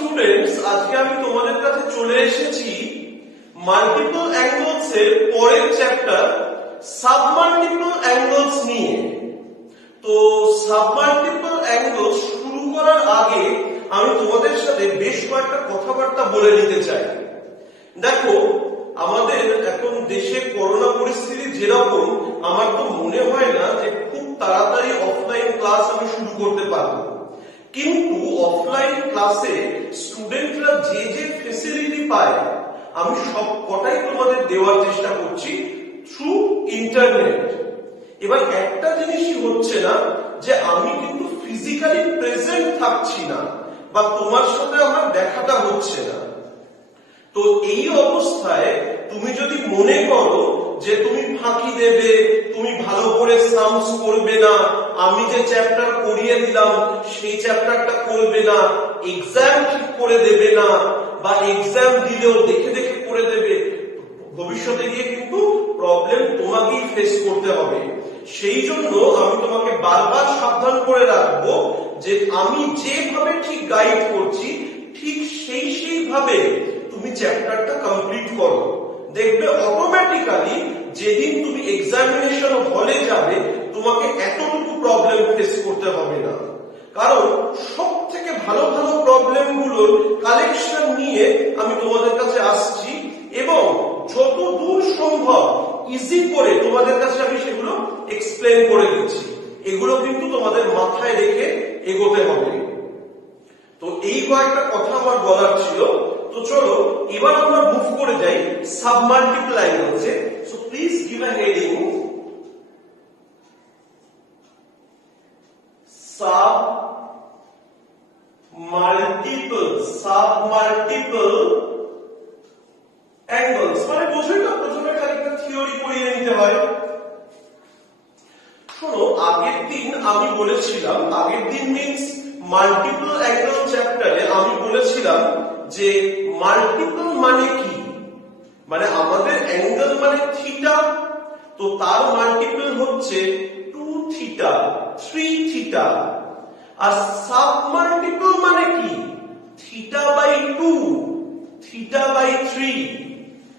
Students, আজকে আমি তোমাদের কাছে চলে এসেছি মাল্টিপল অ্যাঙ্গেলস এর পরের চ্যাপ্টার সাবমাল্টিপল অ্যাঙ্গেলস নিয়ে। তো সাবমাল্টিপল অ্যাঙ্গেলস শুরু করার আগে আমি তোমাদের সাথে বেশ কয়েকটা কথাবার্তা বলে নিতে চাই। দেখো, আমাদের এখন দেশে করোনা পরিস্থিতি যেরকম, আমার তো মনে হয় না যে খুব তাড়াতাড়ি অফলাইন ক্লাস আমি শুরু করতে পারবো। কিন্তু অফলাইন ক্লাসে স্টুডেন্টরা যে যে ফেসিলিটি পায় আমি সব কটাই তোমাদের দেওয়ার চেষ্টা করছি থ্রু ইন্টারনেট। এবার একটা জিনিসই হচ্ছে না যে আমি কিন্তু ফিজিক্যালি প্রেজেন্ট থাকছি না বা তোমার সাথে আমার দেখাটা হচ্ছে না। তো এই অবস্থায় তুমি যদি মনে করো যে তুমি ফাঁকি দেবে, তুমি ভালো করে সামস করবে না, আমি যে চ্যাপ্টার পড়িয়ে দিলাম সেই চ্যাপ্টারটা করবে না, এক্সাম ঠিক করে দেবে না, বা এক্সাম দিলেও দেখে দেখে করে দেবে, ভবিষ্যতে গিয়ে কিন্তু প্রবলেম তোমাকেই ফেস করতে হবে। সেই জন্য আমি তোমাকে বারবার সাবধান করে রাখবো যে আমি যেভাবে ঠিক গাইড করছি ঠিক সেইভাবে তুমি চ্যাপ্টারটা কমপ্লিট করো। দেখবে অটোমেটিক্যালি যেদিন তুমি এক্সামিনেশন হলে যাবে তোমাকে এতটুকু প্রবলেম ফেস করতে হবে না। কারণ সব থেকে ভালো ভালো প্রবলেম গুলোর কালেকশন নিয়ে আমি তোমাদের কাছে আসছি এবং যত দূর সম্ভব ইজি করে তোমাদের কাছে আমি সেগুলো এক্সপ্লেন করে দিচ্ছি। এগুলো কিন্তু তোমাদের মাথায় রেখে এগোতে হবে। তো এই কয়েকটা কথা আমার বলার ছিল। তো চলো এবার আমরা মুভ করে যাই সাবমাল্টিপল অ্যাঙ্গেলসে। So please give a heading submultiple angles মানে বোঝোই না, প্রথমে খানিকটা থিওরি পড়িয়ে নিতে হয়। শোনো, আগের দিন আমি বলেছিলাম, আগের দিন মিন্স মাল্টিপল অ্যাঙ্গেল চ্যাপ্টারে আমি বলেছিলাম যে মাল্টিপল মানে কি, মানে আমাদের অ্যাঙ্গেল মানে থিটা, তো তার মাল্টিপল হচ্ছে 2 থিটা, 3 থিটা। আর সাবমাল্টিপল মানে কি, থিটা বাই 2, থিটা বাই 3।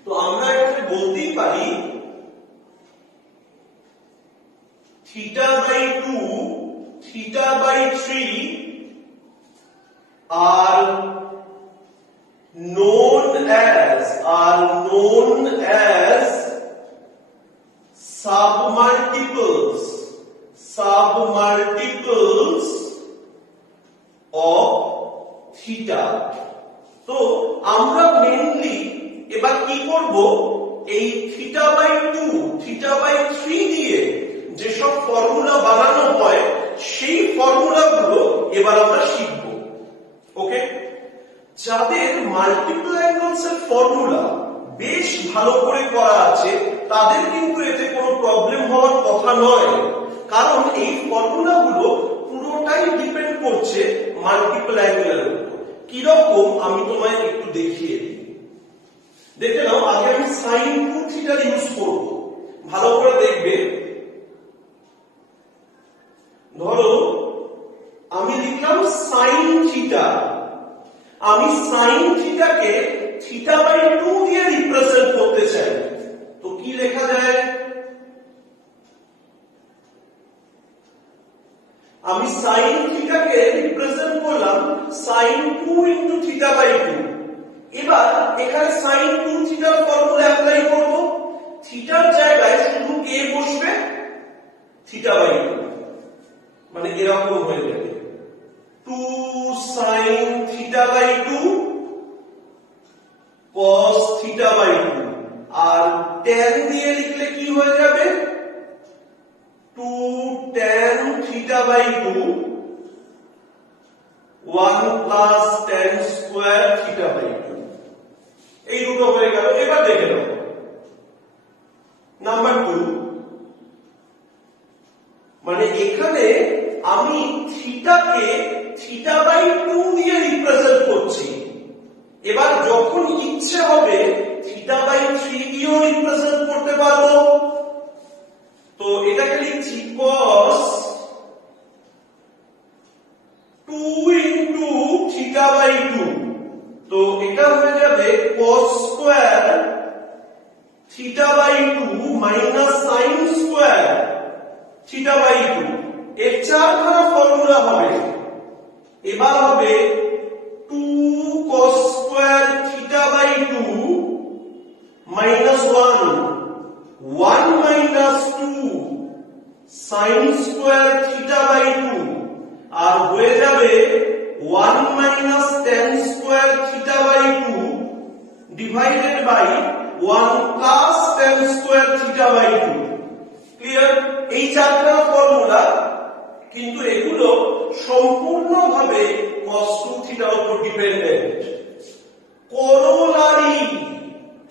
তো আমরা এখানে বলতেই পারি theta by 2, theta by 3 are known as submultiples of theta. তো আমরা মেইনলি এবার কি করব, এই থিটা বাই 2, থিটা বাই 3 দিয়ে যেসব ফর্মুলা বানানো হয় সেই ফর্মুলাগুলো এবার আমরা শিখব। ওকে, যাদের মাল্টিপল অ্যাঙ্গেলস এর ফর্মুলা বেশ ভালো করে করা আছে তাদের কিন্তু এতে কোনো প্রবলেম হওয়ার কথা নয়, কারণ এই ফর্মুলাগুলো পুরোটাই ডিপেন্ড করছে মাল্টিপল অ্যাঙ্গেলের উপর। কিরকম আমি তোমায় একটু দেখিয়ে দিই। দেখে নাও, আগে আমি sin 2 থিটার ইউজ করব, ভালো করে দেখবে। ধরো আমি লিখলাম sin থিটা, আমি sin থিটাকে থিটা বাই 2 দিয়ে রিপ্রেজেন্ট করতে চাই। তো কি লেখা যায়, আমি sin থিটাকে রিপ্রেজেন্ট করলাম sin 2 ইনটু থিটা বাই 2। এবার এখানে sin 2 থিটার ফর্মুলা অ্যাপ্লাই করব, থিটার জায়গায় শুধু কে বসবে, থিটা বাই 2, মানে এরকম হয়ে যাবে 2 sin theta by 2 cos theta by 2। আর tan দিয়ে লিখলে কি হয়ে যাবে, 2 tan theta by 2 1 plus tan square theta by 2। এই দুটো হয়ে গেল। এবার দেখে নাও নাম্বার 2, মানে এখানে আমি থিটাকে থিটা বাই 2 দিয়ে রিপ্রেজেন্ট করছি। এবার যখন ইচ্ছে হবে থিটা বাই 3 দিয়েও রিপ্রেজেন্ট করতে পারবো। তো এটাকে লিখছি cos 2 into theta by 2 two minus sine square theta by two, এর চারখানা ফর্মুলা হবে। এবার হবে 2 cos square theta by two minus 1 minus 2 sine square theta by two, আর হয়ে যাবে 1 minus tan square theta by two divided by 1 plus tan square theta by two. Clear? এই চারটা ফর্মুলা, কিন্তু এগুলো সম্পূর্ণভাবে cos 2 থিটার উপর ডিপেন্ডেন্ট। করোলারি,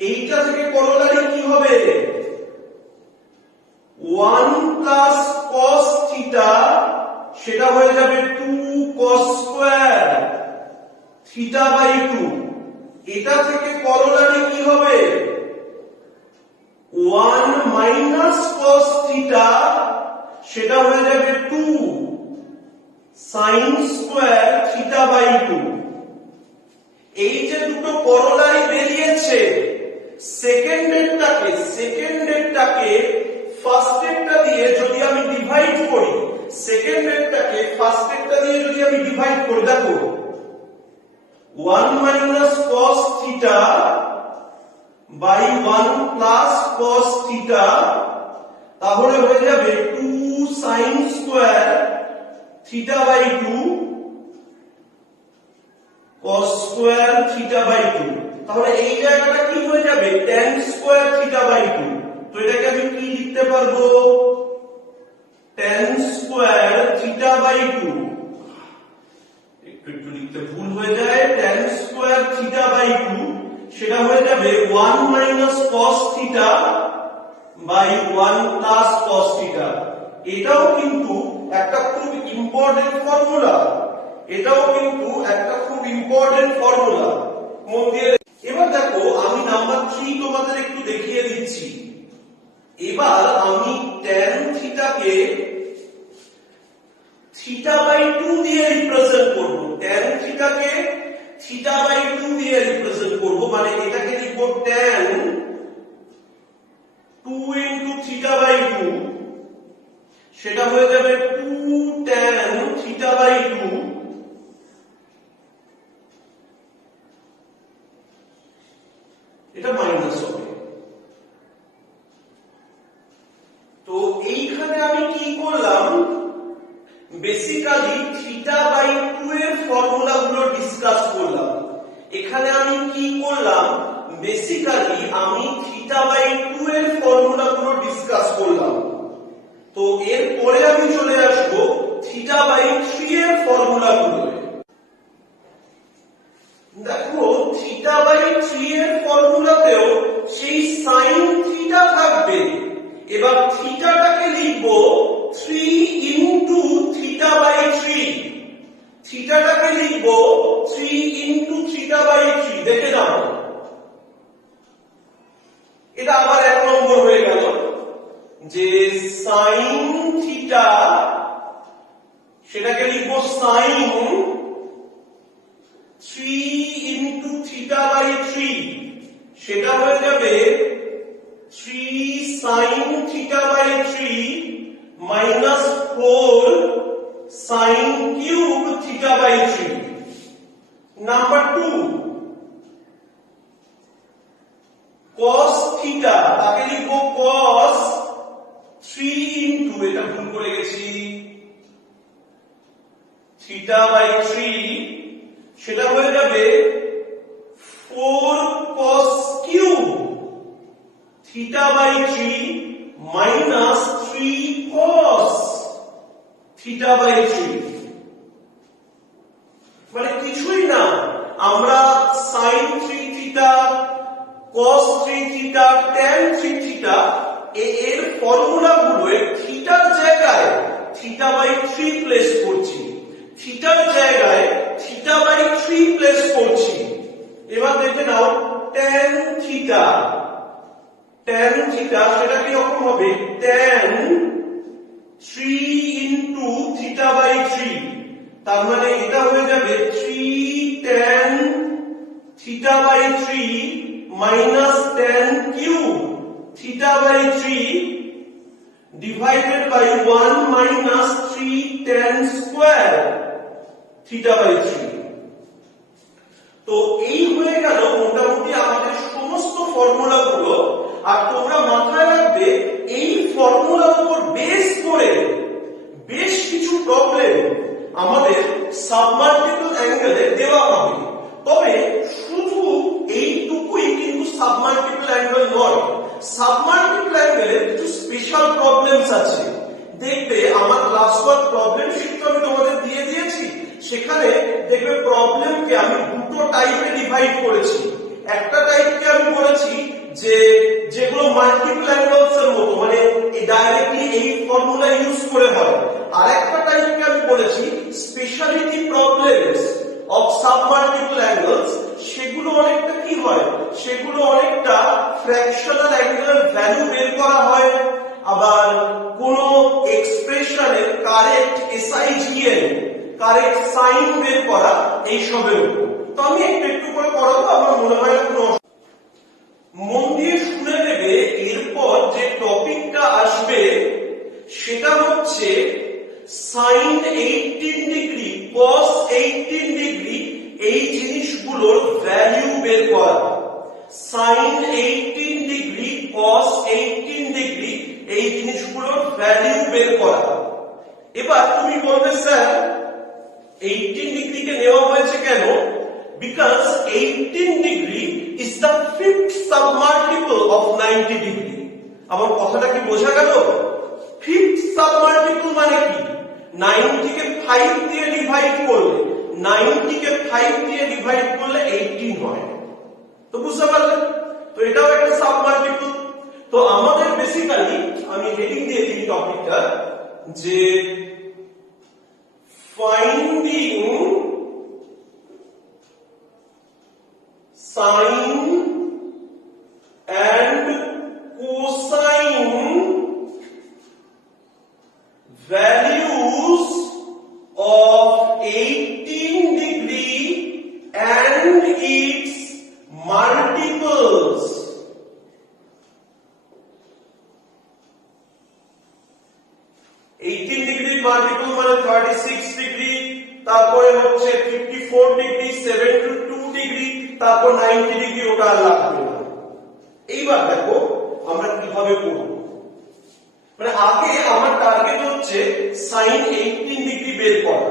এইটা থেকে করোলারি কি হবে? 1 প্লাস cos থিটা, সেটা হয়ে যাবে 2 cos স্কয়ার থিটা বাই 2। এটা থেকে করোলারি কি হবে? 1 মাইনাস cos থিটা, সেটা হয়ে যাবে 2 sin স্কয়ার থিটা বাই 2। এই যে দুটো করোলারি বেরিয়েছে, সেকেন্ডেরটাকে ফার্স্টেরটা দিয়ে যদি আমি ডিভাইড করি, সেকেন্ডেরটাকে ফার্স্টেরটা দিয়ে যদি আমি ডিভাইড করি, দেখো 1 minus cos theta by 1 plus cos theta, তাহলে হয়ে যাবে 2 sin square theta by 2 cos square theta by 2। তাহলে এই জায়গাটা কি হয়ে যাবে? tan square theta by 2। তো এটাকে আমি কি লিখতে পারবো? tan square theta by 2। একটু লিখতে ভুল হয়ে যায়। tan স্কয়ার থিটা বাই 2, সেটা হয়ে যাবে 1 minus cos theta by 1 plus cos theta. এটাও কিন্তু একটা খুব ইম্পর্টেন্ট ফর্মুলা, মন দিয়ে। এবার দেখো, আমি নাম্বার 3 তোমাদের একটু দেখিয়ে দিচ্ছি। এবার আমি tan থিটাকে থিটা বাই 2 দিয়ে রিপ্রেজেন্ট করব। tan থিটাকে থিটা বাই 2 দিয়ে রিপ্রেজেন্ট করব, মানে এটাকে লিখব tan 2 ইনটু থিটা বাই 2, সেটা হয়ে যাবে 2 tan থিটা বাই 2। এটা মাইনাস হবে। তো এইখানে আমি কি করলাম? বেসিক্যালি থিটা বাই 2 এর ফর্মুলাগুলো ডিসকাস করলাম। এখানে আমি কি করলাম? বেসিক্যালি আমি থিটা বাই 2 এর ফর্মুলাগুলো ডিসকাস করলাম। তো এরপরে আমি চলে আসব থিটা বাই 3 এর ফর্মুলাগুলো। দেখো, থিটা বাই 3 এর ফর্মুলাতেও সেই sin থিটা থাকবে। এবার থিটাটাকে লিখব 3 ইনটু থিটা বাই 3। থিটাটাকে লিখব 3 ইনটু থিটা বাই 3। দেখে নাও, এটা আবার 1 নম্বর হয়ে গেল যে sin থিটা, সেটাকে লিখব sin 3 ইনটু থিটা বাই 3, সেটা হয়ে যাবে 3 sin theta by 3 minus 4 sin cube theta by 3। Number 2, cos theta, তাকে লিখব cos 3 ইনটু, এটা ভুল করে গেছি, থিটা বাই 3, সেটা হয়ে যাবে 4 cos cube theta by 3 minus 3 cos theta by 3। মানে কিছুই না, আমরা sin 3 theta, cos 3 theta, tan 3 theta এর ফর্মুলাগুলো থিটার জায়গায় থিটা বাই 3 প্লেস করছি, থিটার জায়গায় থিটা বাই 3 প্লেস করছি। এবার দেখে নাও tan থিটা, সেটা কি রকম হবে? tan 3 ইনটু থিটা বাই 3, তার মানে এটা হয়ে যাবে 3 tan theta by 3 minus tan cube theta by by 3 divided by 1 minus 3 tan square theta by 3। তো এই হয়ে গেল মোটামুটি আমাদের সমস্ত ফর্মুলাগুলো। আর তোমরা মাথায় রাখবে এই ফর্মুলার উপর বেস করে বেশ কিছু প্রবলেম আমাদের সাবমাল্টিপল অ্যাঙ্গেলে দেওয়া হবে। তবে শুধু এইটুকুই কিন্তু সাবমাল্টিপল অ্যাঙ্গেল নয়, সাবমাল্টিপল অ্যাঙ্গেলে কিছু স্পেশাল প্রবলেমস আছে। দেখবে আমার ক্লাস ওয়ার্ক প্রবলেম শিট আমি তোমাদের দিয়ে দিয়েছি, সেখানে দেখবে প্রবলেমকে আমি দুটো টাইপে ডিভাইড করেছি। একটা টাইপকে আমি বলেছি যে যেগুলো মাল্টিপল অ্যাঙ্গেলস এর মতো, মানে ডাইরেক্টলি এই ফর্মুলা ইউজ করে হয়। আর একটা টাইপকে আমি বলেছি speciality problems of submultiple angles. সেগুলো অনেকটা কি হয়, সেগুলো অনেকটা ফ্র্যাকশনাল অ্যাঙ্গেলের ভ্যালু বের করা হয়, আবার কোন এক্সপ্রেশনের কারেক্ট এসআইজিএন কারেক্ট সাইন বের করা এইসবের উপর। তো আমি একটু করে করাবো, আমার মনে হয় কোনো মন দিয়ে শুনে নেবে। এরপর যে টপিকটা আসবে সেটা হচ্ছে সাইন 18 ডিগ্রি কস 18 ডিগ্রি এই জিনিসগুলোর ভ্যালু বের করা। সাইন 18 ডিগ্রি কস 18 ডিগ্রি এই জিনিসগুলোর ভ্যালু বের করা। এবার তুমি বলবে স্যার 18 ডিগ্রিকে নেওয়া হয়েছে কেন? Because 18 degree is the fifth submultiple of 90 degree. আমার কথাটা কি বোঝা গেল? ফিফথ সাবমাল্টিপল মানে কি? 90 কে 5 দিয়ে ডিভাইড করলে 90 কে 5 দিয়ে ডিভাইড করলে 18 হয়। তো বুঝতে পারলে? তো এটাও একটা সাবমাল্টিপল। তো আমাদের বেসিক্যালি আমি হেডিং দিয়ে দিই টপিকটা যে finding sine and cosine values of 18 degree and its multiples। 18 degree multiple মানে 36 ডিগ্রি, তারপরে হচ্ছে 54 ডিগ্রি, 72 ডিগ্রি, তারপর 90 ডিগ্রি, ওটা আর লাগবে না। এইবার দেখো আমরা কিভাবে করব। মানে আগে আমার টার্গেট হচ্ছে সাইন 18 ডিগ্রি বের করা।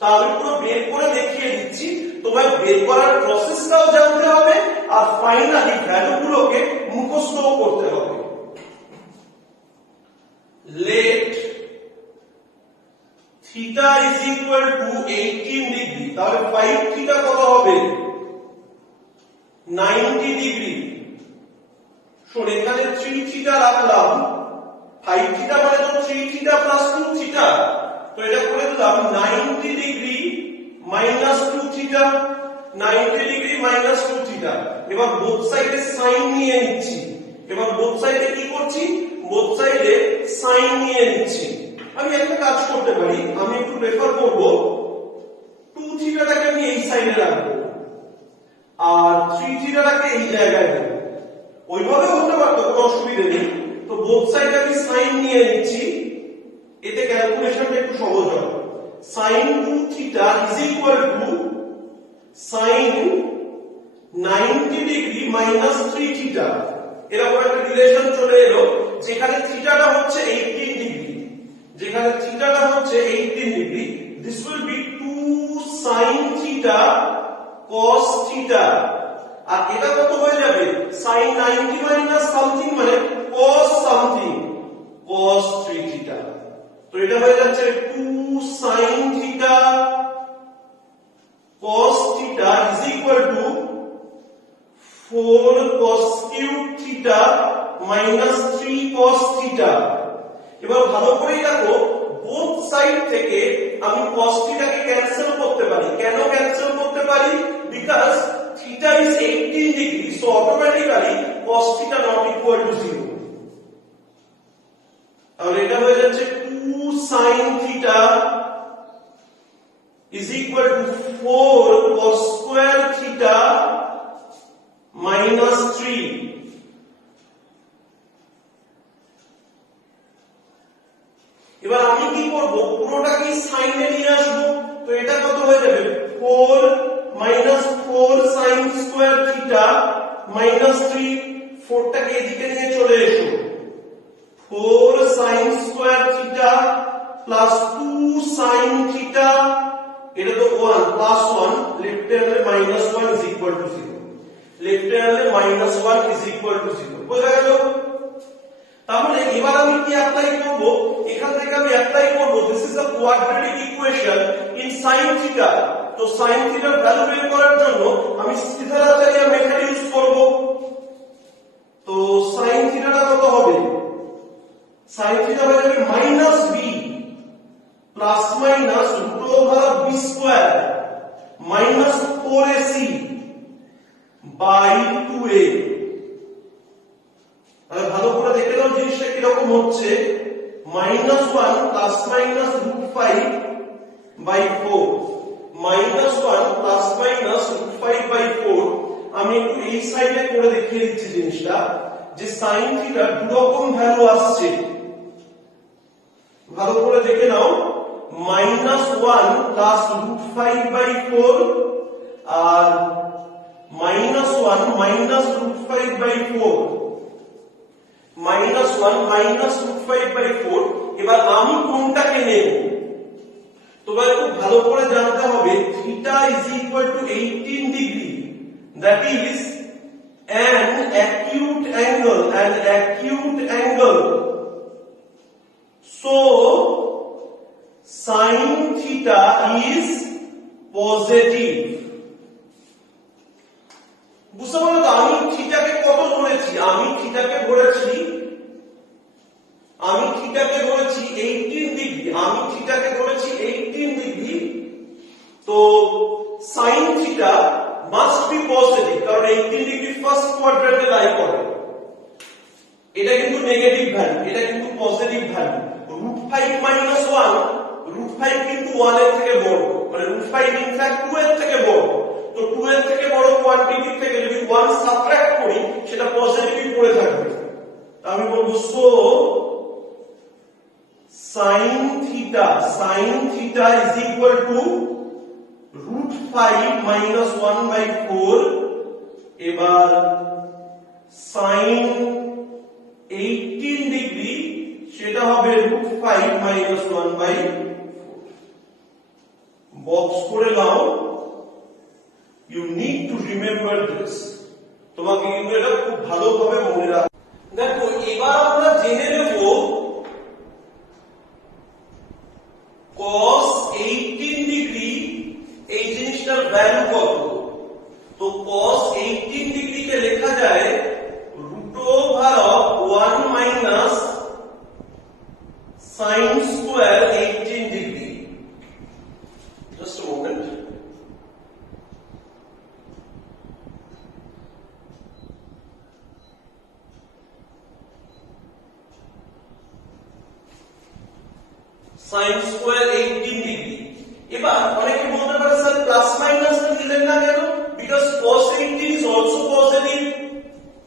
তা আমি পুরো বের করে দেখিয়ে দিচ্ছি, তোমার বের করার প্রসেসটাও জানতে হবে আর ফাইনালি ভ্যালুগুলোকে মুখস্থও করতে হবে। Let theta is equal to 18 degree, তাহলে 5 থিটা কত হবে? 90 ডিগ্রি। শোন, এখানে 3 থিটা রাখলাম, 5 থিটা মানে তো 3 থিটা প্লাস 2 থিটা, তো এটা করে দিলাম 90 degree minus 2 theta, 90 degree minus 2 theta. এবার বোথ সাইডে সাইন নিয়ে নিচ্ছি। এবার বোথ সাইডে কি করছি? বোথ সাইডে সাইন নিয়ে নিচ্ছি। আমি একটা কাজ করতে পারি, আমি একটু প্রেফার করব 2 থিটাটাকে আমি এই সাইডে রাখবো আর 3 থিটাটাকে এই জায়গায় রাখবো। ওইভাবে হতে পারতো, কোনো অসুবিধা নেই। তো বোথ সাইডে আমি সাইন নিয়ে নিচ্ছি, এতে ক্যালকুলেশনটা একটু সহজ হবে। sin 2 theta is equal to sin 90 degree minus 3 theta. এরকম একটা রিলেশন চলে এলো, যেখানে থিটাটা হচ্ছে 18 ডিগ্রি, যেখানে থিটাটা হচ্ছে 18 degree. This will be 2 sin theta cos theta। আর এটা কত হয়ে যাবে? sin 90 মাইনাস সামথিং মানে cos সামথিং, cos 3 থিটা। তো এটা হয়ে যাচ্ছে 2 sin theta cos theta is equal to 4 cos cube theta minus 3 cos theta। এবার ভালো করে দেখো, বোথ সাইড থেকে আমি cos theta কে ক্যান্সেল করতে পারি। কেন ক্যান্সেল করতে পারি? Because theta is 18 degree, so automatically cos theta not equal to 0। তাহলে এটা হয়ে যাচ্ছে 2 sin theta is equal to 4 cos square theta minus 3। এবার আমি কি করব, পুরোটাকে সাইনে নিয়ে আসবো। তো এটা কত হয়ে যাবে, 4 minus 4 sine square theta minus 3, 4টাকে এদিকে নিয়ে চলে এসো, 4 sine square theta plus 2 sine theta, এটা তো 1 প্লাস 1, লেফট হ্যান্ডে minus 1 is equal to 0, left হ্যান্ডে মাইনাস 1 ইজ ইকুয়াল টু 0, বোঝা গেল? তাহলে এবার আমি কি অ্যাপ্লাই করব, এখান থেকে আমি অ্যাপ্লাই করব, this is a quadratic equation in sin theta. তো sin থিটার ভ্যালু বের করার জন্য আমি শ্রীধরাচার্য মেথড ইউজ করব। তো sin থিটাটা কত হবে, sin থিটা হয়ে যাবে minus b plus minus root over b square minus 4ac by 2a। তাহলে ভালো করে দেখে নাও জিনিসটা কিরকম হচ্ছে, minus 1 plus minus root 5 by 4, minus 1 plus minus root 5 by 4। আমি একটু এই সাইডে করে দেখিয়ে দিচ্ছি জিনিসটা, যে sin থিটা দুরকম ভ্যালু আসছে, ভালো করে দেখে নাও, মাইনাস 1 প্লাস রুট 5 বাই 4 আর minus 1 minus root 5 by 4, minus 1 minus root 5 by 4। এবার আমি কোনটাকে নেব, তোমার খুব ভালো করে জানতে হবে theta is equal to 18 degree, that is an acute angle, so sin theta is positive। বুঝতে পারলে তো আমি থিটাকে কত ধরেছি, আমি থিটাকে ধরেছি 18 ডিগ্রি, আমি থিটাকে ধরেছি 18 ডিগ্রি। তো sin theta must be positive, কারণ 18 ডিগ্রি ফার্স্ট কোয়াড্রেন্টে লাই করে। এটা কিন্তু নেগেটিভ ভ্যালু, এটা কিন্তু positive value. Root 5 minus 1, root 5 কিন্তু 1 এর থেকে বড়, মানে রুট 5 ইনফ্যাক্ট 2 এর থেকে বড়। তো 2 এর থেকে বড় কোয়ান্টিটি থেকে যদি 1 সাবট্রাক্ট করি, সেটা পজিটিভই পড়ে থাকবে। আমি বলবো so sin theta is equal to root 5 minus 1 by 4। এবার sin 18 ডিগ্রি সেটা হবে root 5 minus 1 by 4। বক্স করে নাও, you need to remember this, তোমাকে কিন্তু এটা খুব ভালোভাবে মনে রাখতে। দেখো এবার আমরা জেনে নেব cos 18 ডিগ্রি এই জিনিসটার ভ্যালু কত। তো cos 18 ডিগ্রিকে লেখা যায় root over 1 minus sin square 18 degree। Just a moment। sin square 18 degree. এবার অনেকে বলতে পারে স্যার প্লাস মাইনাস দিলেন না কেন, because cos 18 is also positive।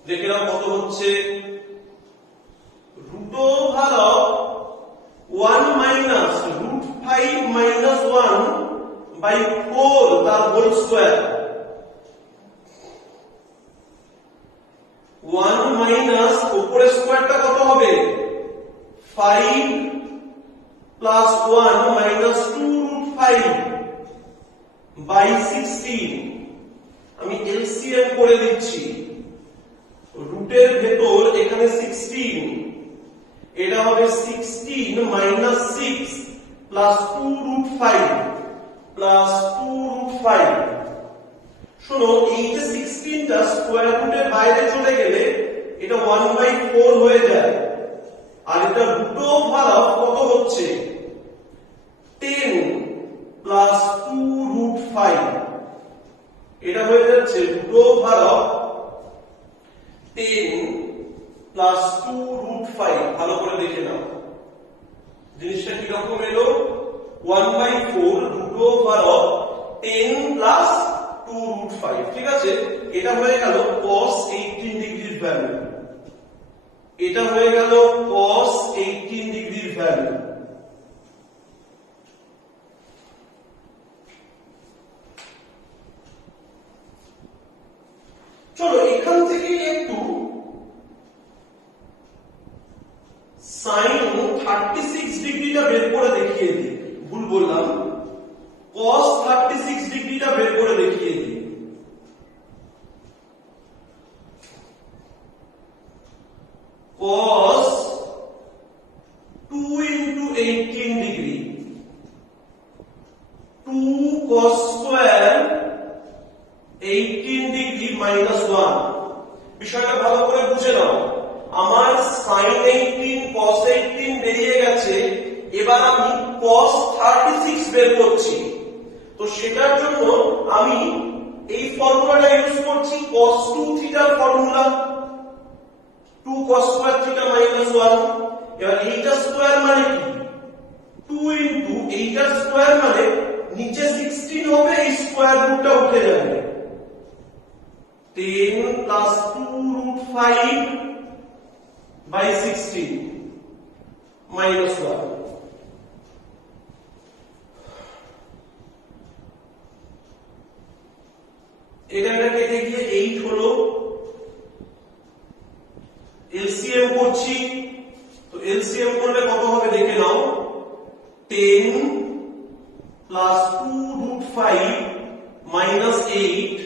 দেখে নাও কত হচ্ছে, root over 1 minus root 5 minus 1 by 4 তার হোল স্কয়ার, 1 মাইনাস উপরের স্কয়ারটা কত হবে, 5 plus 1 minus 2 root 5 by 16। আমি এলসিএম করে দিচ্ছি, রুটের ভেতর এখানে 16, এটা হবে 16 minus 6 plus 2 root 5 plus 2 root 5। শোনো এই যে 16টা স্কয়ার রুটের বাইরে চলে গেলে এটা 1 by 4 হয়ে যায়, আর এটা রুট ওভার কত হচ্ছে 10 প্লাস 2 root 5, এটা হয়ে যাচ্ছে রুট ওভার 10 প্লাস 2 root 5। ভালো করে দেখে নাও জিনিসটা কিরকম এলো, 1 by 4 root over 10 plus 2 root 5। ঠিক আছে, এটা হয়ে গেল cos 18 ডিগ্রির ভ্যালু, এটা হয়ে গেল cos 18 ডিগ্রির ভ্যালু। sin 36 ডিগ্রিটা বের করে দেখিয়ে দিই, ভুল বললাম, cos 36 ডিগ্রিটা বের করে দেখিয়ে দিই। cos 2 into 18 degree, 2 cos square 18 degree minus 1। বিষয়টা ভালো করে বুঝে নাও, আমার sin 18 cos 18 বেরিয়ে গেছে, এবার আমি cos 36 বের করছি। তো সেটার জন্য আমি এই ফর্মুলাটা ইউজ করছি, cos 2 থিটার formula, 2 cos square theta minus 1। এবার এইটা স্কয়ার মানে কি, 2 into এইটা স্কয়ার মানে নিচে 16 হবে, এই স্কয়ার রুটটা উঠে যাবে, 10 plus 2 root 5 by 16 minus 1। এটা কেটে গিয়ে 8 হলো। এলসিএম করছি, তো এলসিএম করলে কত হবে দেখে নাও, 10 plus 2 root 5 minus 8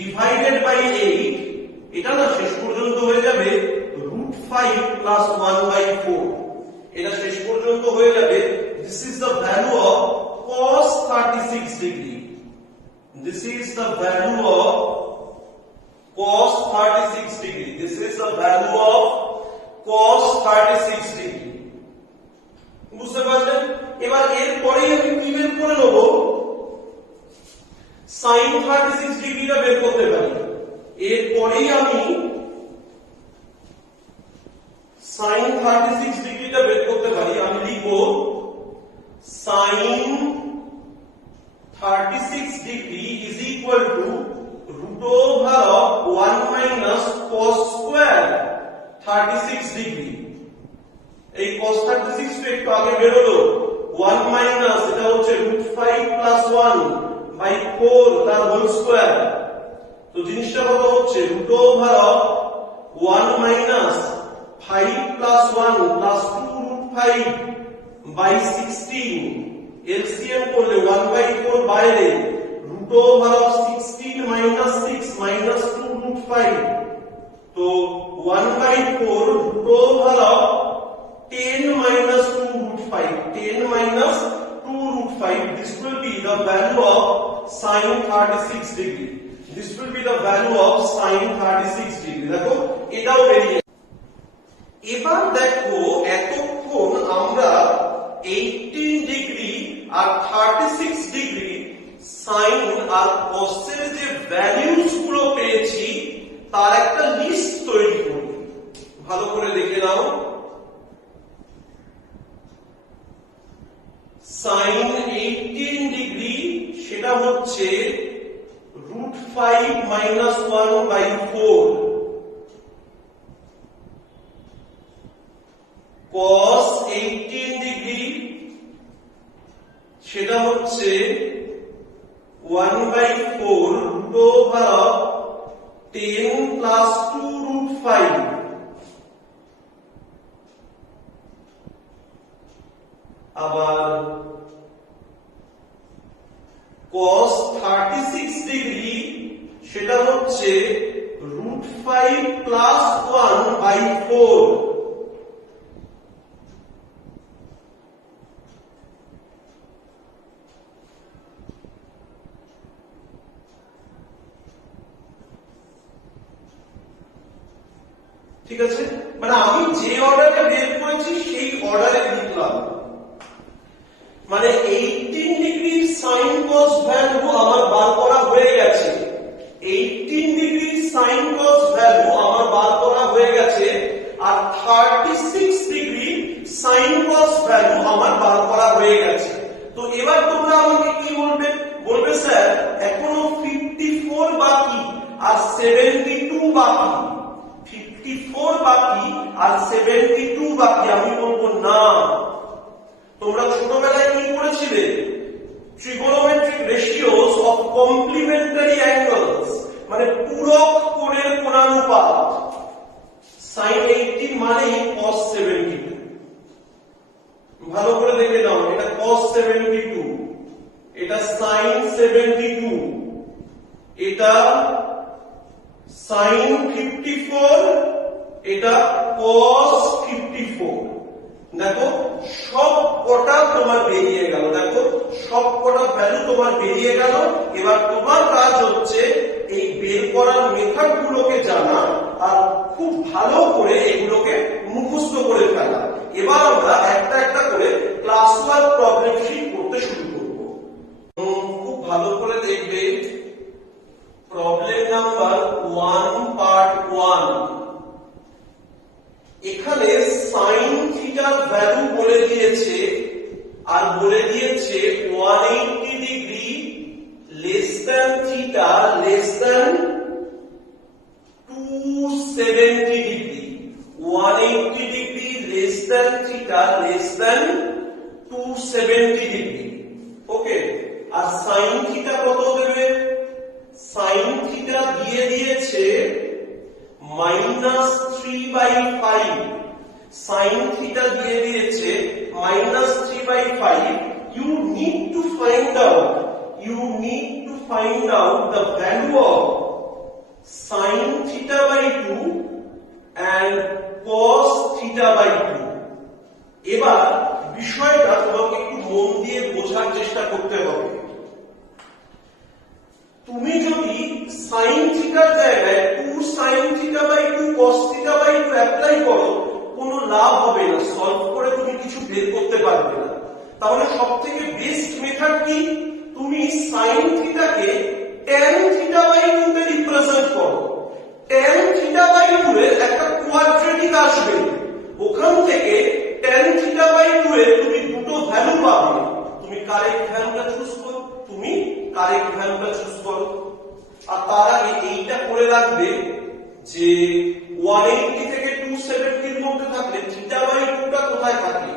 divided by 8, এটা না শেষ পর্যন্ত হয়ে যাবে root 5 plus 1 by 4। এটা শেষ পর্যন্ত হয়ে যাবে, this is the value of cos 36 degree, this is the value of cos 36 degree, this is the value of cos 36 degree। বুঝতে পারলেন? এবার এর পরেই আমি কি বের করে নেব, sin 36 ডিগ্রিটা বের করতে পারি। এর পরেই আমি sin 36 ডিগ্রিটা বের করতে পারি। আমি লিখব sin 36 degree is equal to root over of 1 minus cos square 36 degree। এই cos 36 টা একটু আগে বের হলো, 1 minus এটা হচ্ছে root 5 plus 1 by 4 তার হোল স্কয়ার। তো জিনিসটা কত হচ্ছে, root over of 1 minus 5 plus 1 plus 2 root 5 by 16। LCM করলে 1 by 4 বাইরে, root over of 16 minus 6 minus 2 root 5, তো 1 by 4 root over of 10 minus 2 root 5, 10 minus 2 root 5, this will be the value of sin 36 degree, this will be the value of sin 36 degree। দেখো এটাও বেরিয়ে। এবার দেখো এতক্ষণ আমরা 18 degree আর 36 degree sine আর কসের যে values গুলো পেয়েছি তার একটা লিস্ট তৈরি করি। ভালো করে দেখে নাও, সাইন 18 ডিগ্রি সেটা হচ্ছে √5 - 1/4, cos 18 ডিগ্রি সেটা হচ্ছে 1/4 √10 + 2 √5। আবার cos 36 ডিগ্রি সেটা হচ্ছে √5 + 1/4। ঠিক আছে, মানে আমি যে অর্ডারে বের করেছি সেই অর্ডারে লিখলাম। মানে 18 ডিগ্রি sin cos ভ্যালু আমার বার করা হয়ে গেছে, 18 ডিগ্রি sin cos ভ্যালু আমার বার করা হয়ে গেছে, আর 36 ডিগ্রি sin cos ভ্যালু আমার বার করা হয়ে গেছে। তো এবার তোমরা আমাকে কি বলবে, বলবে স্যার এখনো 54 বাকি আর 72 বাকি, 54 বাকি আর 72 বাকি। আমি বলবো না, তোমরা ছোটবেলায় কি পড়েছিলে, trigonometric ratios of complementary angles, মানে পূরক কোণের কোণানুপাত। sin 18 মানে cos 70। ভালো করে দেখে নাও, এটা cos 72, এটা sin 72, এটা sin 54, এটা cos 54। দেখো সব কটা তোমার বেরিয়ে গেল, দেখো সব কটা ভ্যালু তোমার বেরিয়ে গেল। এবার তোমার কাজ হচ্ছে এই বের করার মেথড গুলোকে জানা আর খুব ভালো করে এগুলোকে মুখস্থ করে ফেলা। এবার আমরা একটা একটা করে ক্লাস ওয়ার্ক প্রবলেম শিট করতে শুরু করব। খুব ভালো করে দেখবে প্রবলেম নাম্বার 1 পার্ট 1। এখানে sin থিটার ভ্যালু বলে দিয়েছে আর বলে দিয়েছে 180 degree less than theta less than 270 degree, 180 degree less than theta less than 270 degree. Okay, আর sin থিটা কত দেবে? sin থিটা দিয়ে দিয়েছে -3/5, sin থিটা দিয়ে দিয়েছে -3/5। you need to find out the value of sin theta by 2 and cos theta by 2। এবার বিষয়টা তোমাকে একটু মন দিয়ে বোঝার চেষ্টা করতে হবে। তুমি যদি sin থিটার জায়গায় 2 sin theta by 2 cos theta by 2 apply করো, কোনো লাভ হবে না, সলভ করে তুমি কিছু বের করতে পারবে না। তাহলে সবথেকে বেস্ট মেথড কি? তুমি sin থিটাকে tan theta by 2 তে রিপ্রেজেন্ট করো। tan theta by 2 এর একটা কোয়াড্রেটিক আসবে, ওখান থেকে tan theta by 2 এর তুমি দুটো ভ্যালু পাবে। তুমি কারেক্ট ভ্যালুটা চুজ করো, আর তার আগে এইটা করে রাখবে যে 180 থেকে 270 এর মধ্যে থাকলে থিটা বাই 2 টা কোথায় থাকে?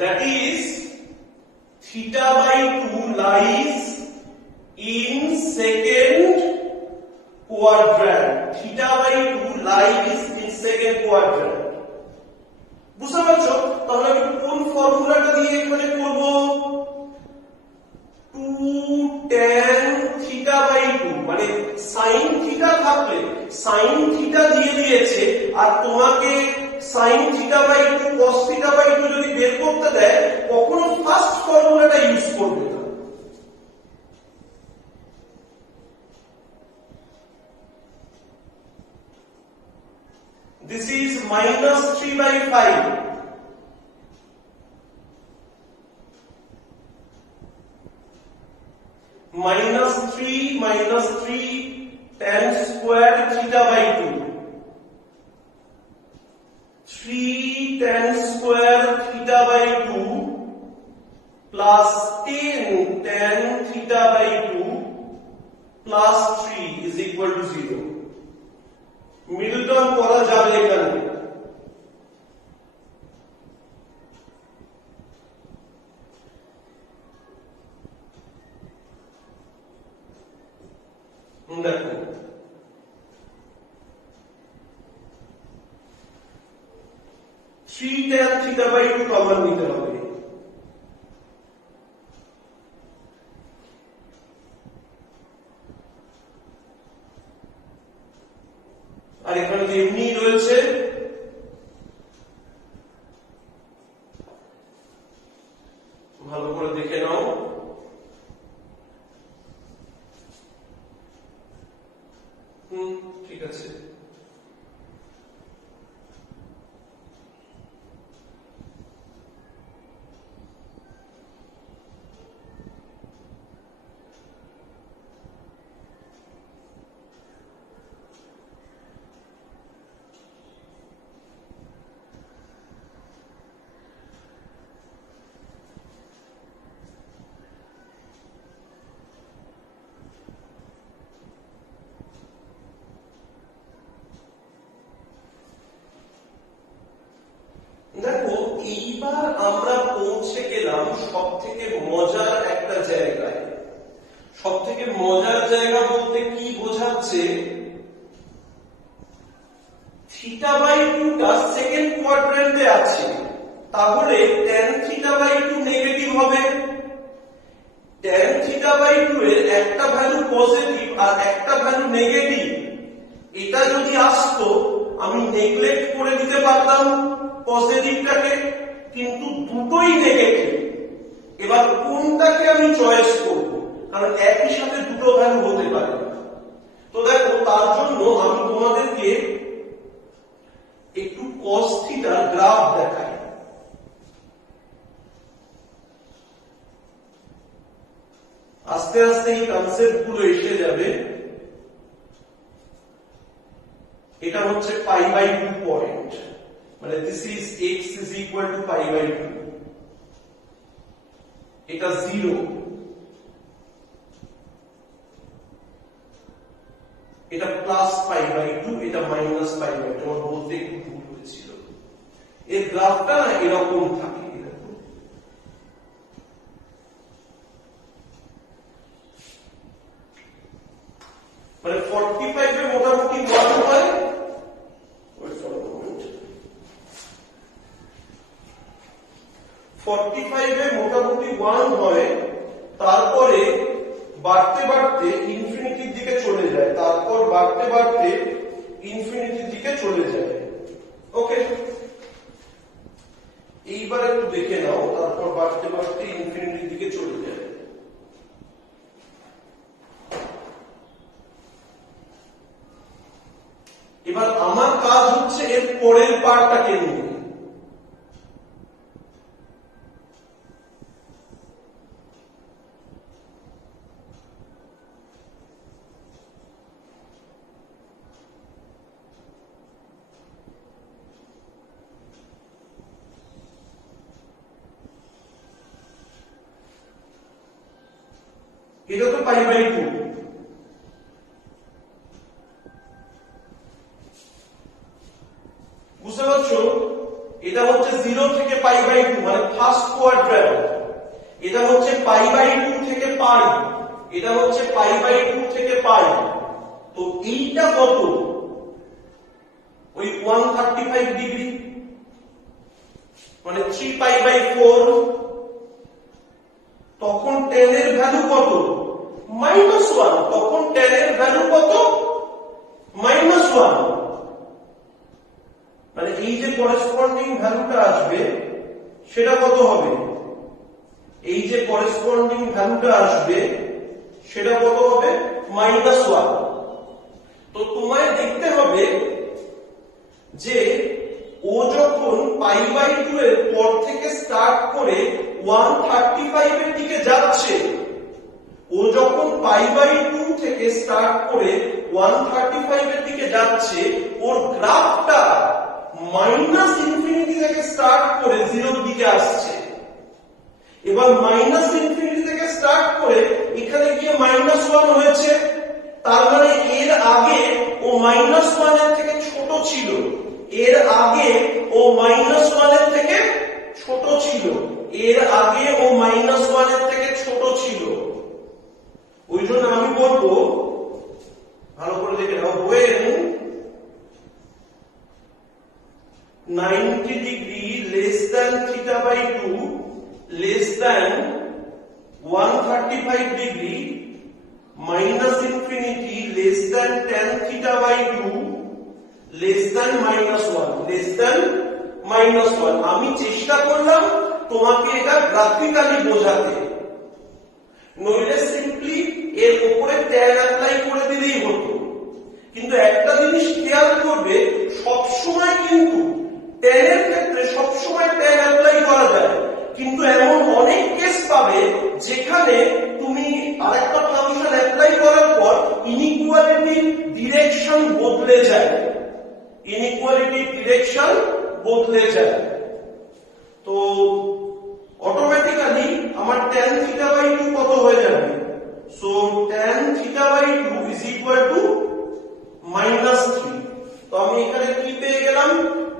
That is theta by 2 lies in second quadrant. Theta by 2 lies in second quadrant. বুঝতে পারছো? তাহলে আমি কোন ফর্মুলাটা দিয়ে এখানে করব? 2 tan theta by 2, মানে sin theta থাকলে sin theta দিয়ে দিয়েছে আর তোমাকে sin theta by 2 cos theta by 2 যদি বের করতে দেয়, কখনো ফার্স্ট ফর্মুলাটা ইউজ করবে না। This is -3/5. -3 tan square theta by 2, 3 tan square theta by 2 plus 10 tan theta by 2 plus 3 is equal to 0. Middle term করা যাবে এখানে। দেখো 3 tan theta by 2 কমন নিতে হবে। আর এখানে যে এমনি রয়েছে, ভালো করে দেখে নাও। ঠিক আছে, দেখো এইবার আমরা পৌঁছে গেলাম সবথেকে মজার একটা জায়গায়। সবথেকে মজার জায়গা বলতে কি বোঝাচ্ছে? θ/2 টা সেকেন্ড কোয়াড্রেন্টে আছে, তাহলে tan θ/2 নেগেটিভ হবে। tan θ/2 এর একটা ভ্যালু পজিটিভ আর একটা ভ্যালু নেগেটিভ, এটা যদি আসতো আমি নেগলেক্ট করে দিতে পারতাম পজিটিভটাকে, কিন্তু দুটোই নেগেটিভ। এবার কোনটাকে আমি চয়েস করব, কারণ একই সাথে দুটো ভ্যালু হতে পারে। তো দেখো, তার জন্য আমি তোমাদেরকে একটু cos থিটার গ্রাফ দেখাই। আস্তে আস্তে এই কনসেপ্ট গুলো এসে যাবে। এটা হচ্ছে π/2 পয়েন্ট, মানে this is x is equal to π/2, এটা 0, এটা প্লাস π/2, এটা মাইনাস π/2। আমার বলতে একটু ভুল হয়েছিল। এর গ্রাফটা না এরকম থাকে, মানে 45 এ মোটামুটি 1 হয়, 45 এ মোটামুটি 1 হয়, তারপরে বাড়তে বাড়তে ইনফিনিটির দিকে চলে যায়, তারপর বাড়তে বাড়তে ইনফিনিটির দিকে চলে যায়। ওকে, এইবার একটু দেখে নাও, তারপর বাড়তে বাড়তে ইনফিনিটির দিকে চলে যায়। এবার আমার কাজ হচ্ছে এর পরের পার্টটাকে নিয়ে। এটা তো π/2, বুঝতে পারছো? এটা হচ্ছে 0 থেকে π/2, মানে ফার্স্ট কোয়াড্র্যান্ট। এটা হচ্ছে π/2 থেকে π, এটা হচ্ছে π/2 থেকে π। তো এইটা কত? ওই 135 ডিগ্রি, মানে 3π/4। তখন tan এর ভ্যালু কত? -1। তখন tan এর ভ্যালু কত? -1। মানে এই যে করেসপন্ডিং ভ্যালুটা আসবে সেটা কত হবে? এই যে করেসপন্ডিং ভ্যালুটা আসবে সেটা কত হবে? -1। তো তোমায় দেখতে হবে যে ও যখন π/2 এর পর থেকে স্টার্ট করে 135 এর দিকে যাচ্ছে, ও যখন π/2 থেকে স্টার্ট করে 135 এর দিকে যাচ্ছে, ওর গ্রাফটা মাইনাস ইনফিনিটি থেকে স্টার্ট করে 0 এর দিকে আসছে। এবার মাইনাস ইনফিনিটি থেকে স্টার্ট করে এখানে গিয়ে -1 হয়েছে, তার মানে এর আগে ও -1 এর থেকে ছোট ছিল, এর আগে ও -1 এর থেকে ছোট ছিল, এর আগে ও -1 এর থেকে ছোট ছিল। ওই জন্য আমি বলবো, ভালো করে দেখে নাও, when 90 degree less than θ/2 less than 135 degree minus infinity less than tan θ/2 less than -1 less than -1। আমি চেষ্টা করলাম তোমাকে এটা গ্রাফিক্যালি বোঝাতে, নইলে সিম্পলি এর উপরে tan অ্যাপ্লাই করে দিলেই হতো। কিন্তু একটা জিনিস খেয়াল করবে, সবসময় কিন্তু tan এর ক্ষেত্রে সবসময় tan অ্যাপ্লাই করা যায়, কিন্তু এমন অনেক কেস পাবে যেখানে তুমি আরেকটা ফাংশন অ্যাপ্লাই করার পর ইনইকুয়ালিটির ডিরেকশন বদলে যায়, ইনইকুয়ালিটির ডিরেকশন বদলে যায়। তো অটোমেটিক্যালি আমার tan θ/2 কত হয়ে যাবে? So tan θ/2 is equal to -3। তো আমি এখানে কি পেয়ে গেলাম?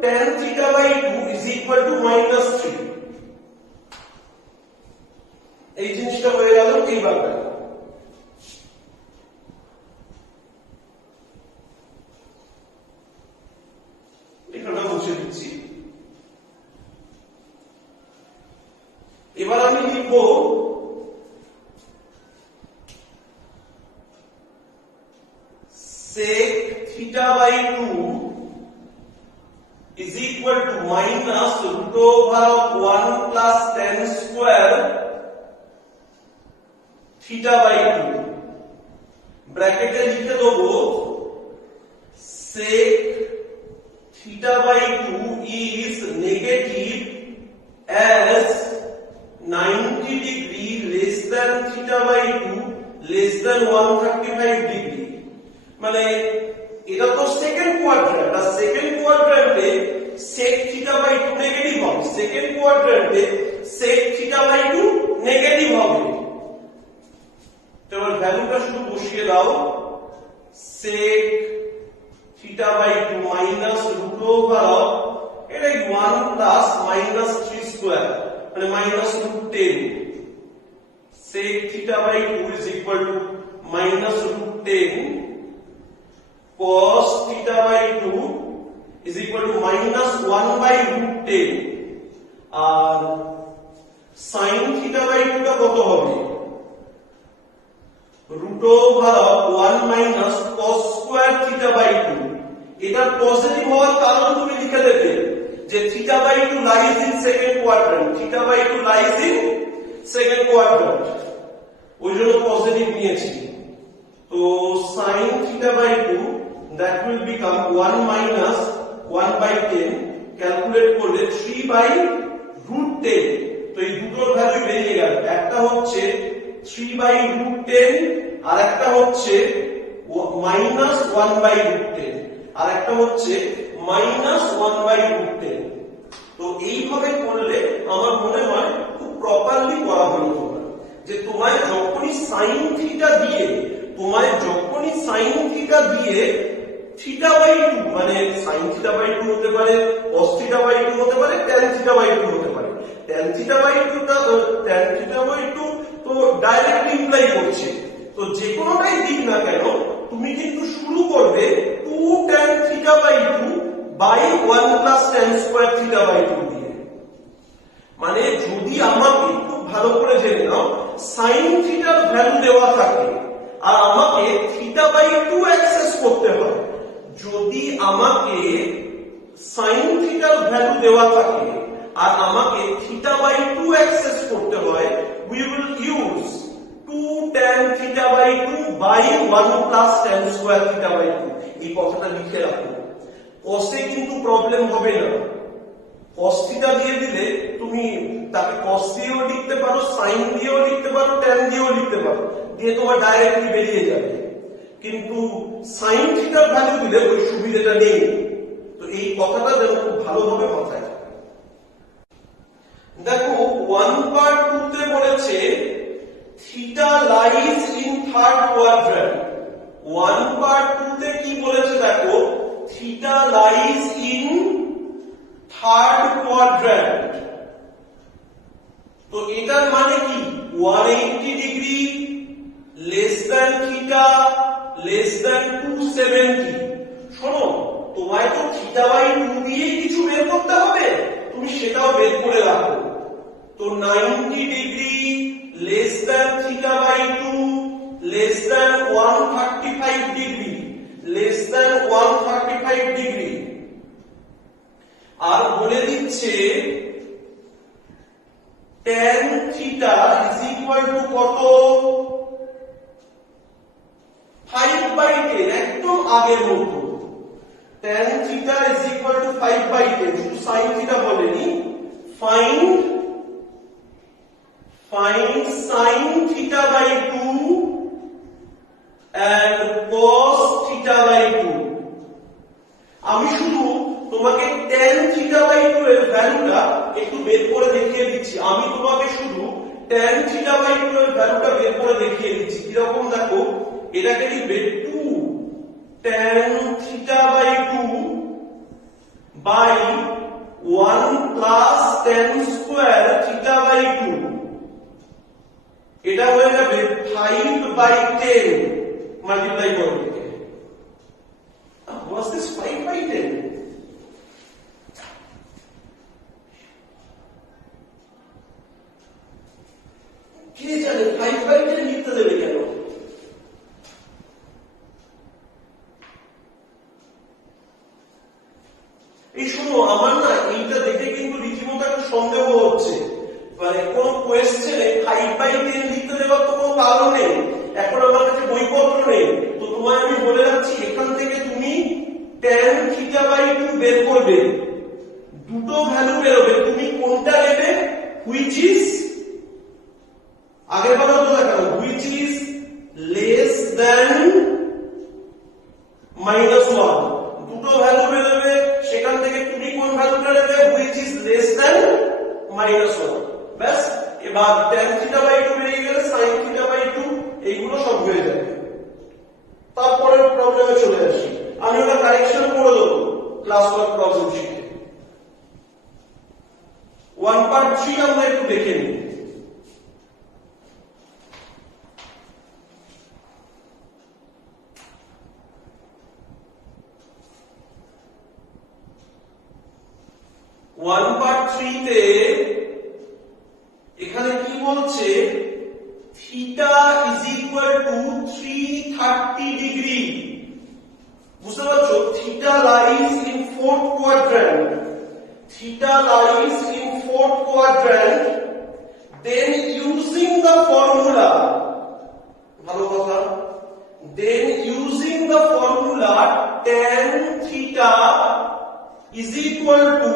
tan θ/2 is equal to -3। এই জিনিসটা হয়ে গেল এইভাবে। by 2 is equal to minus root over of 1 plus tan square theta by 2 ব্র্যাকেটে লিখে দেব sec theta by 2 is negative as 90 degree less than theta by 2 less than 135 degree মানে এটা তো সেকেন্ড কোয়াড্র্যান্ট আর সেকেন্ড কোয়াড্র্যান্টে sec theta by 2 নেগেটিভ হবে second কোয়াড্র্যান্টে sec theta by 2 negative হবে এবার ভ্যালুটা শুধু বসিয়ে দাও sec theta by 2 minus root over of এটা 1 plus minus 3 square মানে minus root 10 sec theta by 2 is equal to minus root 10 cos theta by 2 is equal to minus 1 by root 10 R sin theta by 2 টা কত হবে root over of 1 minus cos square theta by 2 এটা positive হওয়ার কারণ তুমি লিখে দেবে যে theta by 2 lies in second quadrant theta by 2 lies in second quadrant ওই জন্য পজিটিভ নিয়েছি তো sin theta by 2 that will become 1 minus 1 by 10 calculate করলে 3 by root 10 তো এই দুটোর ভ্যালু বেরিয়ে গেল একটা হচ্ছে 3 by root 10 আর একটা হচ্ছে minus 1 by root 10 আর একটা হচ্ছে minus 1 by root 10 তো এইভাবে করলে আমার মনে হয় খুব প্রপারলি করা হলো তোমরা যে তোমায় যখনই sin থিটা দিয়ে থিটা বাই 2 মানে sin থিটা বাই 2 হতে পারে cos থিটা বাই 2 হতে পারে tan থিটা বাই 2 হতে পারে tan থিটা বাই 2 তো ডাইরেক্টলি ইমপ্লাই করছে তো যে কোনোটাই দিক না কেন তুমি কিন্তু শুরু করবে 2 tan theta by 2 by 1 plus tan square theta by 2 দিয়ে মানে যদি আমাকে খুব ভালো করে জেনে নাও sin থিটার ভ্যালু দেওয়া থাকে আর আমাকে থিটা বাই 2 অ্যাক্সেস করতে হয় যদি আমাকে sin থিটার ভ্যালু দেওয়া থাকে আর আমাকে থিটা বাই 2 অ্যাক্সেস করতে হয় we will use 2 tan theta by 2 by 1 plus tan square theta by 2 এই কথাটা লিখে রাখো cos এ কিন্তু প্রবলেম হবে না cos theta দিয়ে দিলে তুমি তাকে cos দিয়েও লিখতে পারো sin দিয়েও লিখতে পারো tan দিয়েও লিখতে পারো দিয়ে তোমার ডাইরেক্টলি বেরিয়ে যাবে কিন্তু sin theta ভ্যালু দিলে ওই সুবিধাটা নেই তো এই কথাটা যেন খুব ভালোভাবে মাথায় থাকে দেখো 1 part 2 তে বলেছে theta lies in third quadrant 1 part 2 তে কি বলেছে দেখো theta lies in third quadrant তো এটার মানে কি 180 degree less than theta less than 270 শোনো তোমায় তো theta by 2 দিয়ে কিছু বের করতে হবে তুমি সেটাও বের করে রাখো তো 90 degree less than theta by 2 less than 135 degree less than 135 degree আর বলে দিচ্ছে tan theta is equal to কত 5 by 10 একদম আগের মতো tan theta is equal to 5 by 10 শুধু sin theta বলেনি find sin theta by 2 and cos theta by 2 আমি শুধু তোমাকে tan theta by 2 এর ভ্যালুটা একটু বের করে দেখিয়ে দিচ্ছি আমি তোমাকে শুধু tan theta by 2 এর ভ্যালুটা বের করে দেখিয়ে দিচ্ছি কি রকম দেখো এটাকে লিখবে 2 tan theta by 2 by 1 plus tan square theta by 2 এটা হয়ে যাবে 5 by 10 মাল্টিপ্লাই করো was this 5 by 10 কে জানে 5 by 10 লিখতে দেবে কেন এই শুনো, আমার না এইটা দেখে কিন্তু রীতিমতো একটা সন্দেহ হচ্ছে, মানে কোন কোয়েশ্চেনে 5/10 লিখতে দেওয়ার তো কোনো কারণ নেই, এখন আমার কাছে বইপত্র নেই, তো তোমায় আমি বলে রাখছি এখান থেকে তুমি tan θ/2 বের করবে, দুটো ভ্যালু বেরোবে, তুমি কোনটা নেবে, which is আগের বার তো দেখানো, which is less than -1, দুটো ভ্যালু বেরোবে, সেখান থেকে তুমি কোন ভ্যালুটা নেবে, which is less than -1, ব্যাস। এবার tan θ/2 বেরিয়ে গেলে sin θ/2 এইগুলো সব হয়ে যাবে। তারপরে প্রবলেমে চলে আসি, আমি ওটা কারেকশন করে দেবো ক্লাস ওয়ার্ক প্রবলেম শিটে। 1/3 আমরা একটু দেখে নিই। ওয়ান পার্ট 3 তে এখানে কি বলছে, theta is equal to 330 degree. বুঝতে পারছো, theta lies in fourth quadrant, theta lies in fourth quadrant, then using the formula, ভালো কথা, then using the formula tan theta is equal to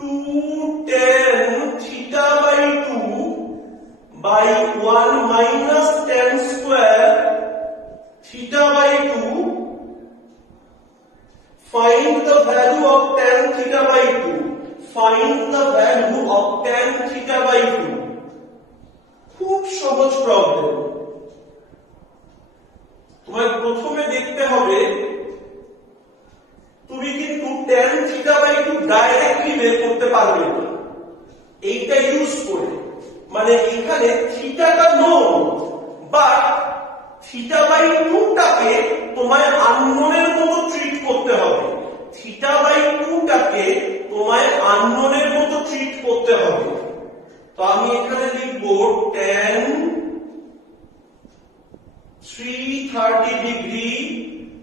2 tan θ/2 by 1 minus tan square θ/2, find the value of tan θ/2, find the value of tan θ/2। খুব সহজ problem, তোমায় প্রথমে দেখতে হবে, তুমি কিন্তু tan θ/2 ডাইরেক্টলি বের করতে পারবে না এইটা ইউজ করে, মানে এখানে থিটাটা নোন, বাট θ/2 টাকে তোমায় আননোনের মতো ট্রিট করতে হবে, θ/2 টাকে তোমায় আননোনের মতো ট্রিট করতে হবে। তো আমি এখানে লিখবো tan 330 ডিগ্রি,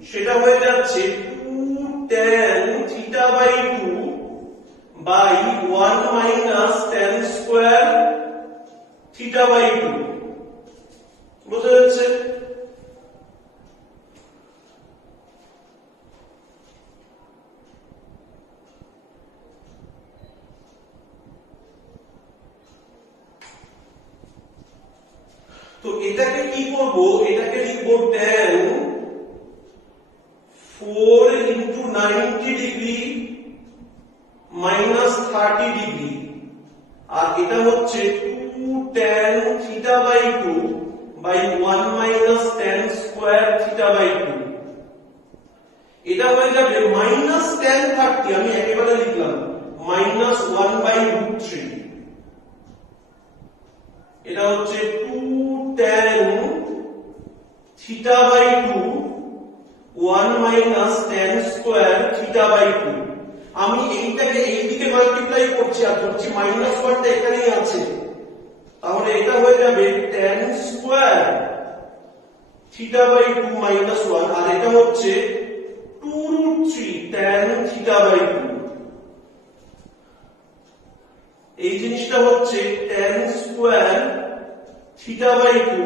সেটা হয়ে যাচ্ছে 2 tan θ/2 by 1 minus tan square θ/2। বুঝা যাচ্ছে? তো এটাকে কি করব, এটাকে লিখব tan 4 into 90 degree minus 30 degree, আর এটা হচ্ছে 2 tan θ/2 by 1 minus tan square θ/2। এটা হয়ে যাবে minus tan 30, আমি একেবারে লিখলাম minus 1/√3, এটা হচ্ছে 2 tan θ/2 1 minus tan square θ/2। আমি এইটাকে এইদিকে মাল্টিপ্লাই করছি আর ধরছি -1 টা এখানেই আছে, তাহলে এটা হয়ে যাবে tan square θ/2 -1, আর এটা হচ্ছে 2√3 tan θ/2। এই জিনিসটা হচ্ছে tan square θ/2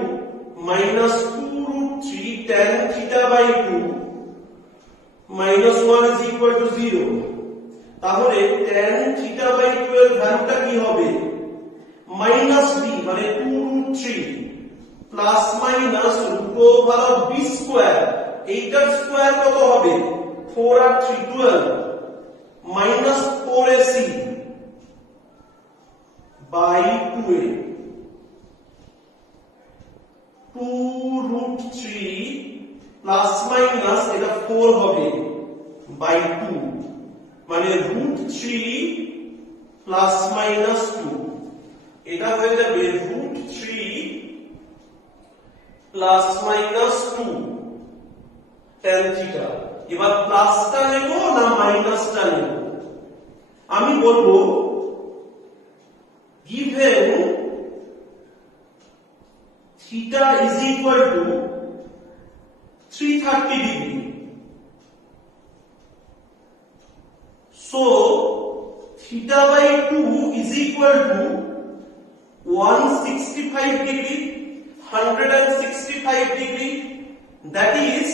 minus 2√3 tan θ/2 minus 1 is equal to 0। তাহলে tan θ/2 এর ভ্যালুটা কি হবে, মাইনাস b, মানে 2√3 প্লাস মাইনাস √b স্কয়ার, এইটার স্কয়ার কত হবে, 4 আর 3 12, minus 4ac by 2a, 2√3 plus minus এটা 4 হবে বাই 2, মানে √3 প্লাস মাইনাস 2, এটা হয়ে যাবে √3 প্লাস মাইনাস 2 tan থিটা। এবার প্লাসটা নেব না মাইনাসটা নেব, আমি বলবো given theta is equal to 330 degree, So theta by 2 is equal to 165 degree, 165 degree, that is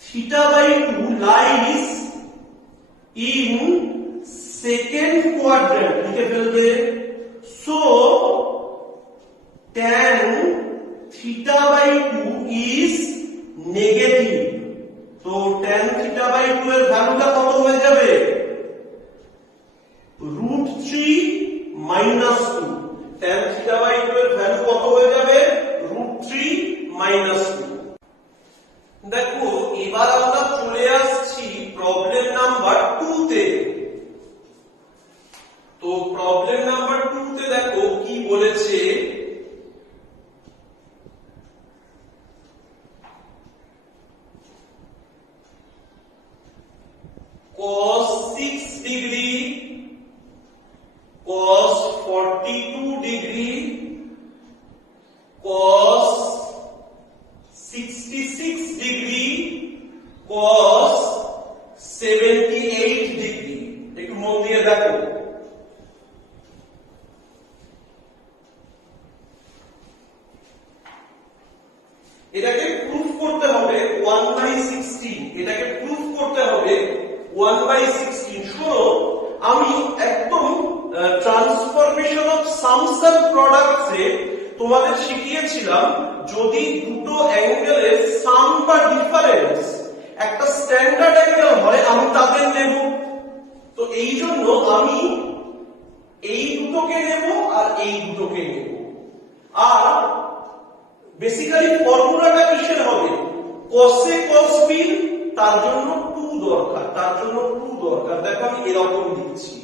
theta by 2 lies in second quadrant. লিখে ফেলবে। So tan theta by 2 is negative. তো tan theta by 2 এর ভ্যালুটা কত হয়ে যাবে? √3 minus 2. tan theta by 2 এর value কত হয়ে যাবে? √3 minus 2. দেখো এবার আমরা চলে আসছি প্রবলেম নাম্বার 2 তে। তো প্রবলেম নাম্বার 2 তে দেখো কি বলেছে, cos 6 degree, cos 42 degree, cos 66 degree, cos 78 degree। একটু মন দিয়ে দেখো। এটাকে প্রুফ করতে হবে 1/16, এটাকে প্রুফ করতে হবে 1/16। শোনো, আমি একদম transformation of sums and products এ তোমাদের শিখিয়েছিলাম যদি দুটো অ্যাঙ্গেলের সাম বা ডিফারেন্স একটা স্ট্যান্ডার্ড অ্যাঙ্গেল হয় আমি তাদের নেব। তো এই জন্য আমি এই দুটোকে নেব আর এই দুটোকে নেব। আর বেসিক্যালি ফর্মুলাটা কিসের হবে? cos a cos b, তার জন্য 2 দরকার, তার জন্য 2 দরকার। দেখো আমি এরকম লিখছি।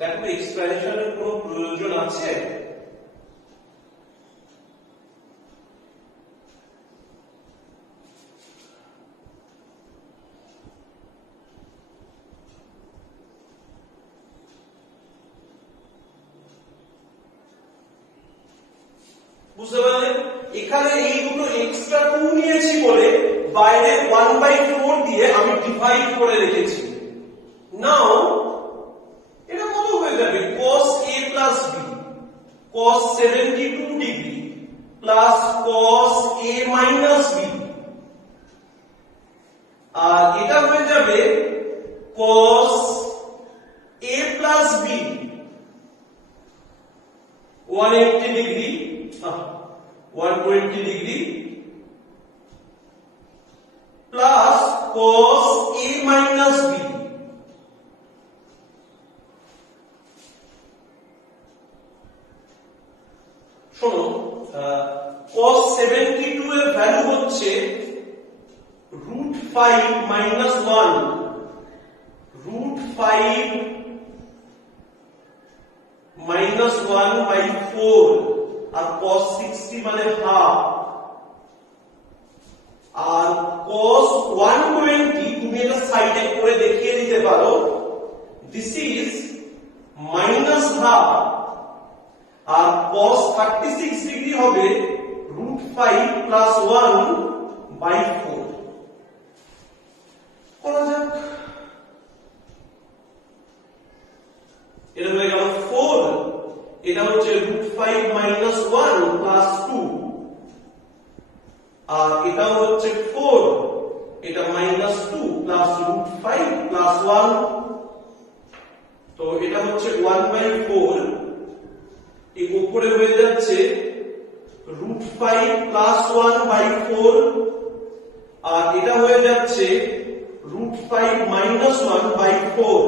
দেখো এক্সপ্লেনেশনের কোনো প্রয়োজন আছে? বুঝতে পারলে? এখানে এই দুটো এক্সট্রা 2 নিয়েছি বলে বাইরে 1/4 দিয়ে আমি ডিভাইড করে রেখেছি। নাও এটা কত হয়ে যাবে? cos a plus b, cos 72 degree plus cos a minus b, আর এটা হয়ে যাবে cos a plus b 180 degree 120 degree plus cos a minus b। শোনো, cos 72 এর ভ্যালু হচ্ছে √5 minus 1, √5 minus 1/4, আর cos 60 মানে হাফ, আর cos 120 তুমি এটা সাইডে করে দেখিয়ে দিতে পারো, দিস ইজ মাইনাস হাফ, আর cos 36 ডিগ্রি হবে √5 plus 1/4। করা যাক। এটা হয়ে গেল 4, এটা হচ্ছে √5 minus 1 plus 2, আর এটা হচ্ছে 4, এটা minus 2 plus √5 plus 1, তো এটা হচ্ছে 1/4, এই উপরে হয়ে যাচ্ছে √5 plus 1/4, আর এটা হয়ে যাচ্ছে √5 minus 1/4।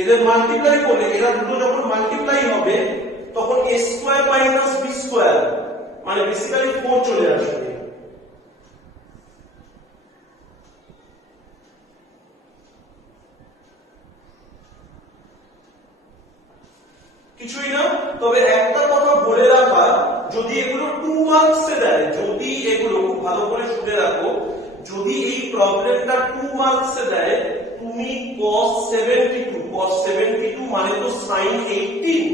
এদের মাল্টিপ্লাই করলে এরা দুটো যখন মাল্টিপ্লাই হবে তখন a square minus b square মানে বেসিক্যালি 4 চলে আসবে। কিছুই না, তবে একটা কথা বলে রাখা, যদি এগুলো 2 মার্কসে দেয়, যদি এগুলো খুব ভালো করে শুনে রাখো, যদি এই প্রবলেমটা 2 মার্কসে দেয়, তুমি cos 72 মানে তো sin 18,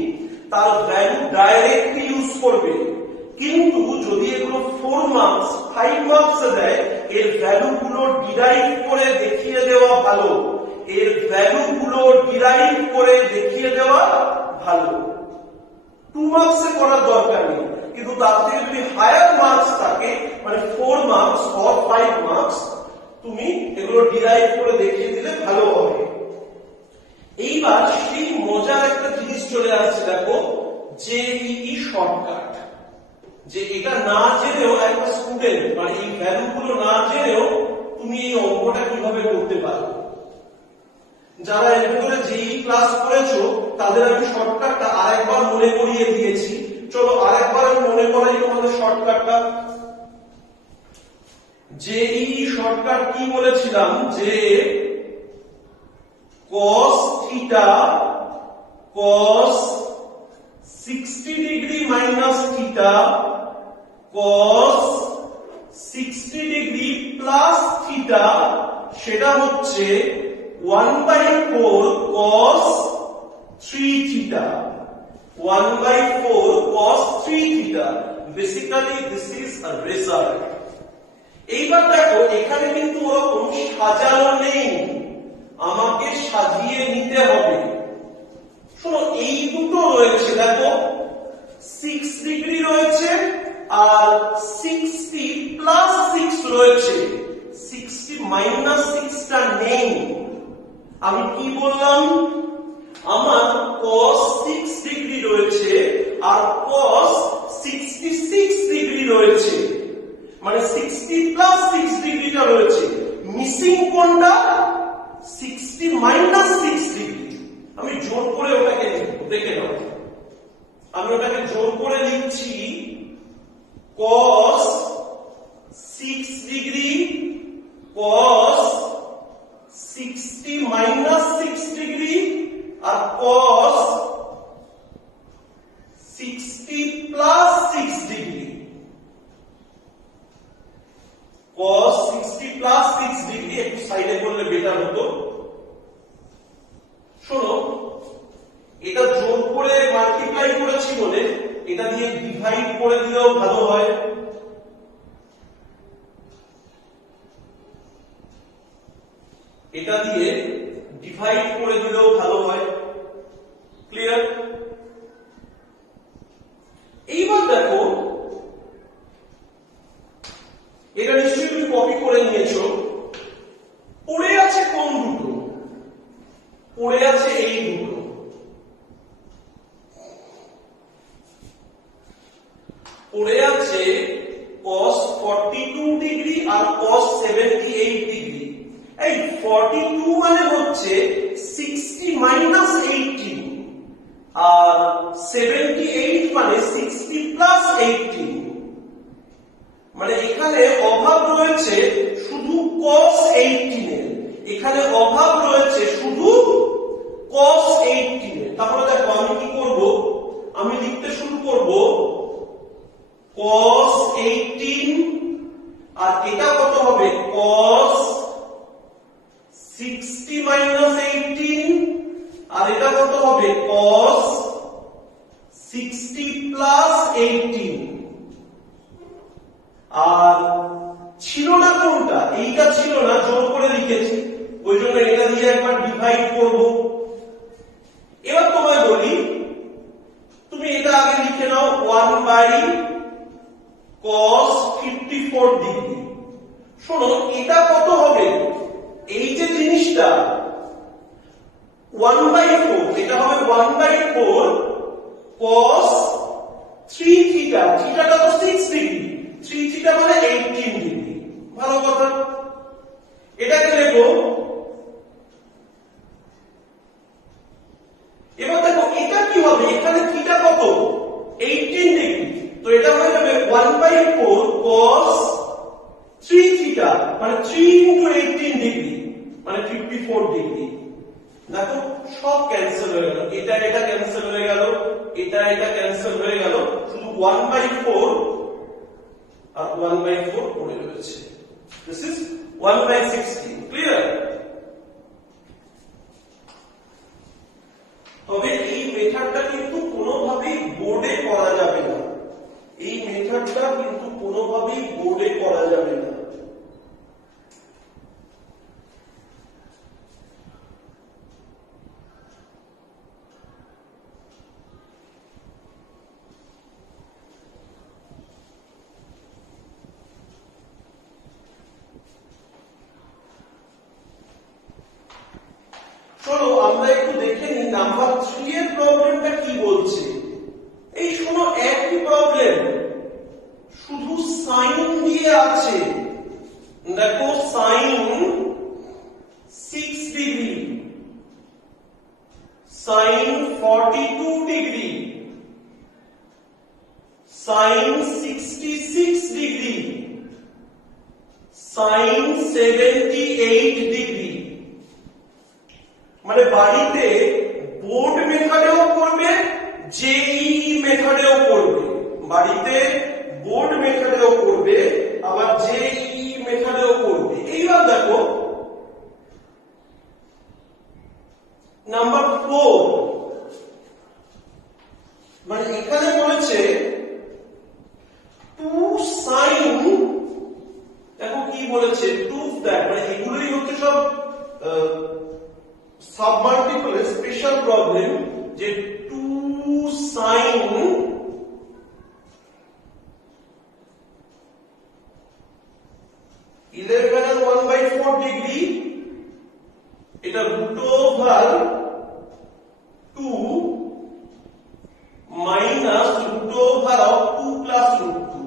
তার ভ্যালু ডাইরেক্টলি ইউজ করবে। কিন্তু যদি এগুলো 4 মার্কস 5 মার্কসে দেয় এর ভ্যালুগুলো ডিরাইভ করে দেখিয়ে দেওয়া ভালো, এর ভ্যালুগুলো ডিরাইভ করে দেখিয়ে দেওয়া ভালো। 2 মার্কসে করার দরকার নেই, কিন্তু তার থেকে যদি হায়ার মার্কস থাকে মানে 4 মার্কস অর 5 মার্কস, তুমি এগুলো ডিরাইভ করে দেখিয়ে দিলে ভালো হবে। এইবার সেই মজার একটা জিনিস চলে আসছে, দেখো জেইই শর্টকাট, যে এটা না জেনেও একটা স্টুডেন্ট মানে এই ভ্যালুগুলো না জেনেও তুমি এই অঙ্কটা কিভাবে করতে পারো। যারা এর ভিতরে জেইই ক্লাস করেছো তাদের আমি শর্টকাটটা আরেকবার মনে করিয়ে দিয়েছি, চলো আরেকবার আমি মনে করাই তোমাদের শর্টকাটটা। জেইই শর্টকাট কি বলেছিলাম, যে cos theta cos 60 degree minus theta cos 60 degree plus theta, সেটা হচ্ছে 1/4 cos 3 theta, 1/4 cos 3 theta. Basically this is a result. এইবার দেখো এখানে কিন্তু ওরকম সাজানো নেই, আমাকে সাজিয়ে নিতে হবে। শোনো এই দুটো রয়েছে, দেখো 6 ডিগ্রি রয়েছে আর 60 প্লাস 6 রয়েছে, 60 মাইনাস 6 টা নেই। আমি কি বললাম, আমার cos 6 ডিগ্রি রয়েছে আর cos 66 ডিগ্রি রয়েছে, মানে 60 প্লাস 6 ডিগ্রিটা রয়েছে, মিসিং কোনটা, 60 মাইনাস 6 ডিগ্রি। আমি জোর করে ওটাকে লিখবো, দেখে নাও আমি ওটাকে জোর করে লিখছি, cos 6 degree cos 60 minus 6 degree আর cos 60 plus 6 degree, cos 60 plus 6 degree. একটু সাইডে করলে বেটার হতো। শোনো এটা যোগ করে মাল্টিপ্লাই করেছি বলে এটা দিয়ে ডিভাইড করে দিলেও ভালো হয়। এটা দিয়ে ডিভাইড করে দিলেও ভালো হয়। ক্লিয়ার? এইবার দেখো এটা নিশ্চয়ই তুমি কপি করে নিয়েছো। পড়ে আছে কোন দুটো? পড়ে আছে এই দুটো। পড়ে আছে cos 42 ডিগ্রি আর cos 78 ডিগ্রি। এই 42 মানে হচ্ছে 60 মাইনাস 18 আর 78 মানে 60 প্লাস 18। মানে এখানে অভাব রয়েছে শুধু cos 18 এর, এখানে অভাব রয়েছে শুধু cos 18 এর। তাহলে দেখো আমি কি করব, আমি লিখতে শুরু করব cos 18 আর এটা কত হবে cos 60 মাইনাস 18 আর এটা কত হবে cos 60 প্লাস 18। আর ছিল না কোনটা, এইটা ছিল না, জোর করে লিখেছি, ওই জন্য এটা দিয়ে একবার ডিভাইড করব। এবার তোমায় বলি তুমি এটা আগে লিখে নাও 1/cos 54 ডিগ্রি। শোনো এটা কত হবে, এই যে জিনিসটা 1/4, এটা হবে 1/4 cos 3 থিটা, থিটাটা তো 6 ডিগ্রি, 3 থিটা মানে 18 ডিগ্রি। ভালো কথা, এটাকে লিখো। এবার দেখো এটা কি হবে, এখানে থিটা কত 18 ডিগ্রি, তো এটা হয়ে যাবে 1/4 cos 3 থিটা মানে 3 into 18 ডিগ্রি মানে 54 ডিগ্রি। দেখো সব ক্যান্সেল হয়ে গেল, এটা এটা ক্যান্সেল হয়ে গেল, এটা এটা ক্যান্সেল হয়ে গেল, শুধু 1/4 আর 1/4 পড়ে রয়েছে। This is 1/16। ক্লিয়ার? তবে এই মেথডটা কিন্তু কোনোভাবেই বোর্ডে করা যাবে না, এই মেথডটা কিন্তু কোনোভাবেই বোর্ডে করা যাবে না। চলো আমরা একটু দেখে নিই নাম্বার 3 এর প্রবলেমটা কি বলছে। এই শোনো একই প্রবলেম, শুধু সাইন দিয়ে আছে। দেখো sine 6 degree, sine 42 degree, sine 66 degree, sine 78 degree. মানে বাড়িতে বোর্ড মেথডেও করবে, জেইই মেথডেও করবে। বাড়িতে বোর্ড মেথডেও করবে, আবার জেইই মেথডেও করবে। এইবার দেখো নাম্বার 4, মানে এখানে বলেছে 2 সাইন, দেখো কি বলেছে, প্রুফ দ্যাট, মানে এগুলোই হচ্ছে সব সাবমাল্টিপল স্পেশাল প্রবলেম, যে 2 সাইন 11 and 1/4 ডিগ্রি, এটা root over 2 minus root over of 2 plus root 2।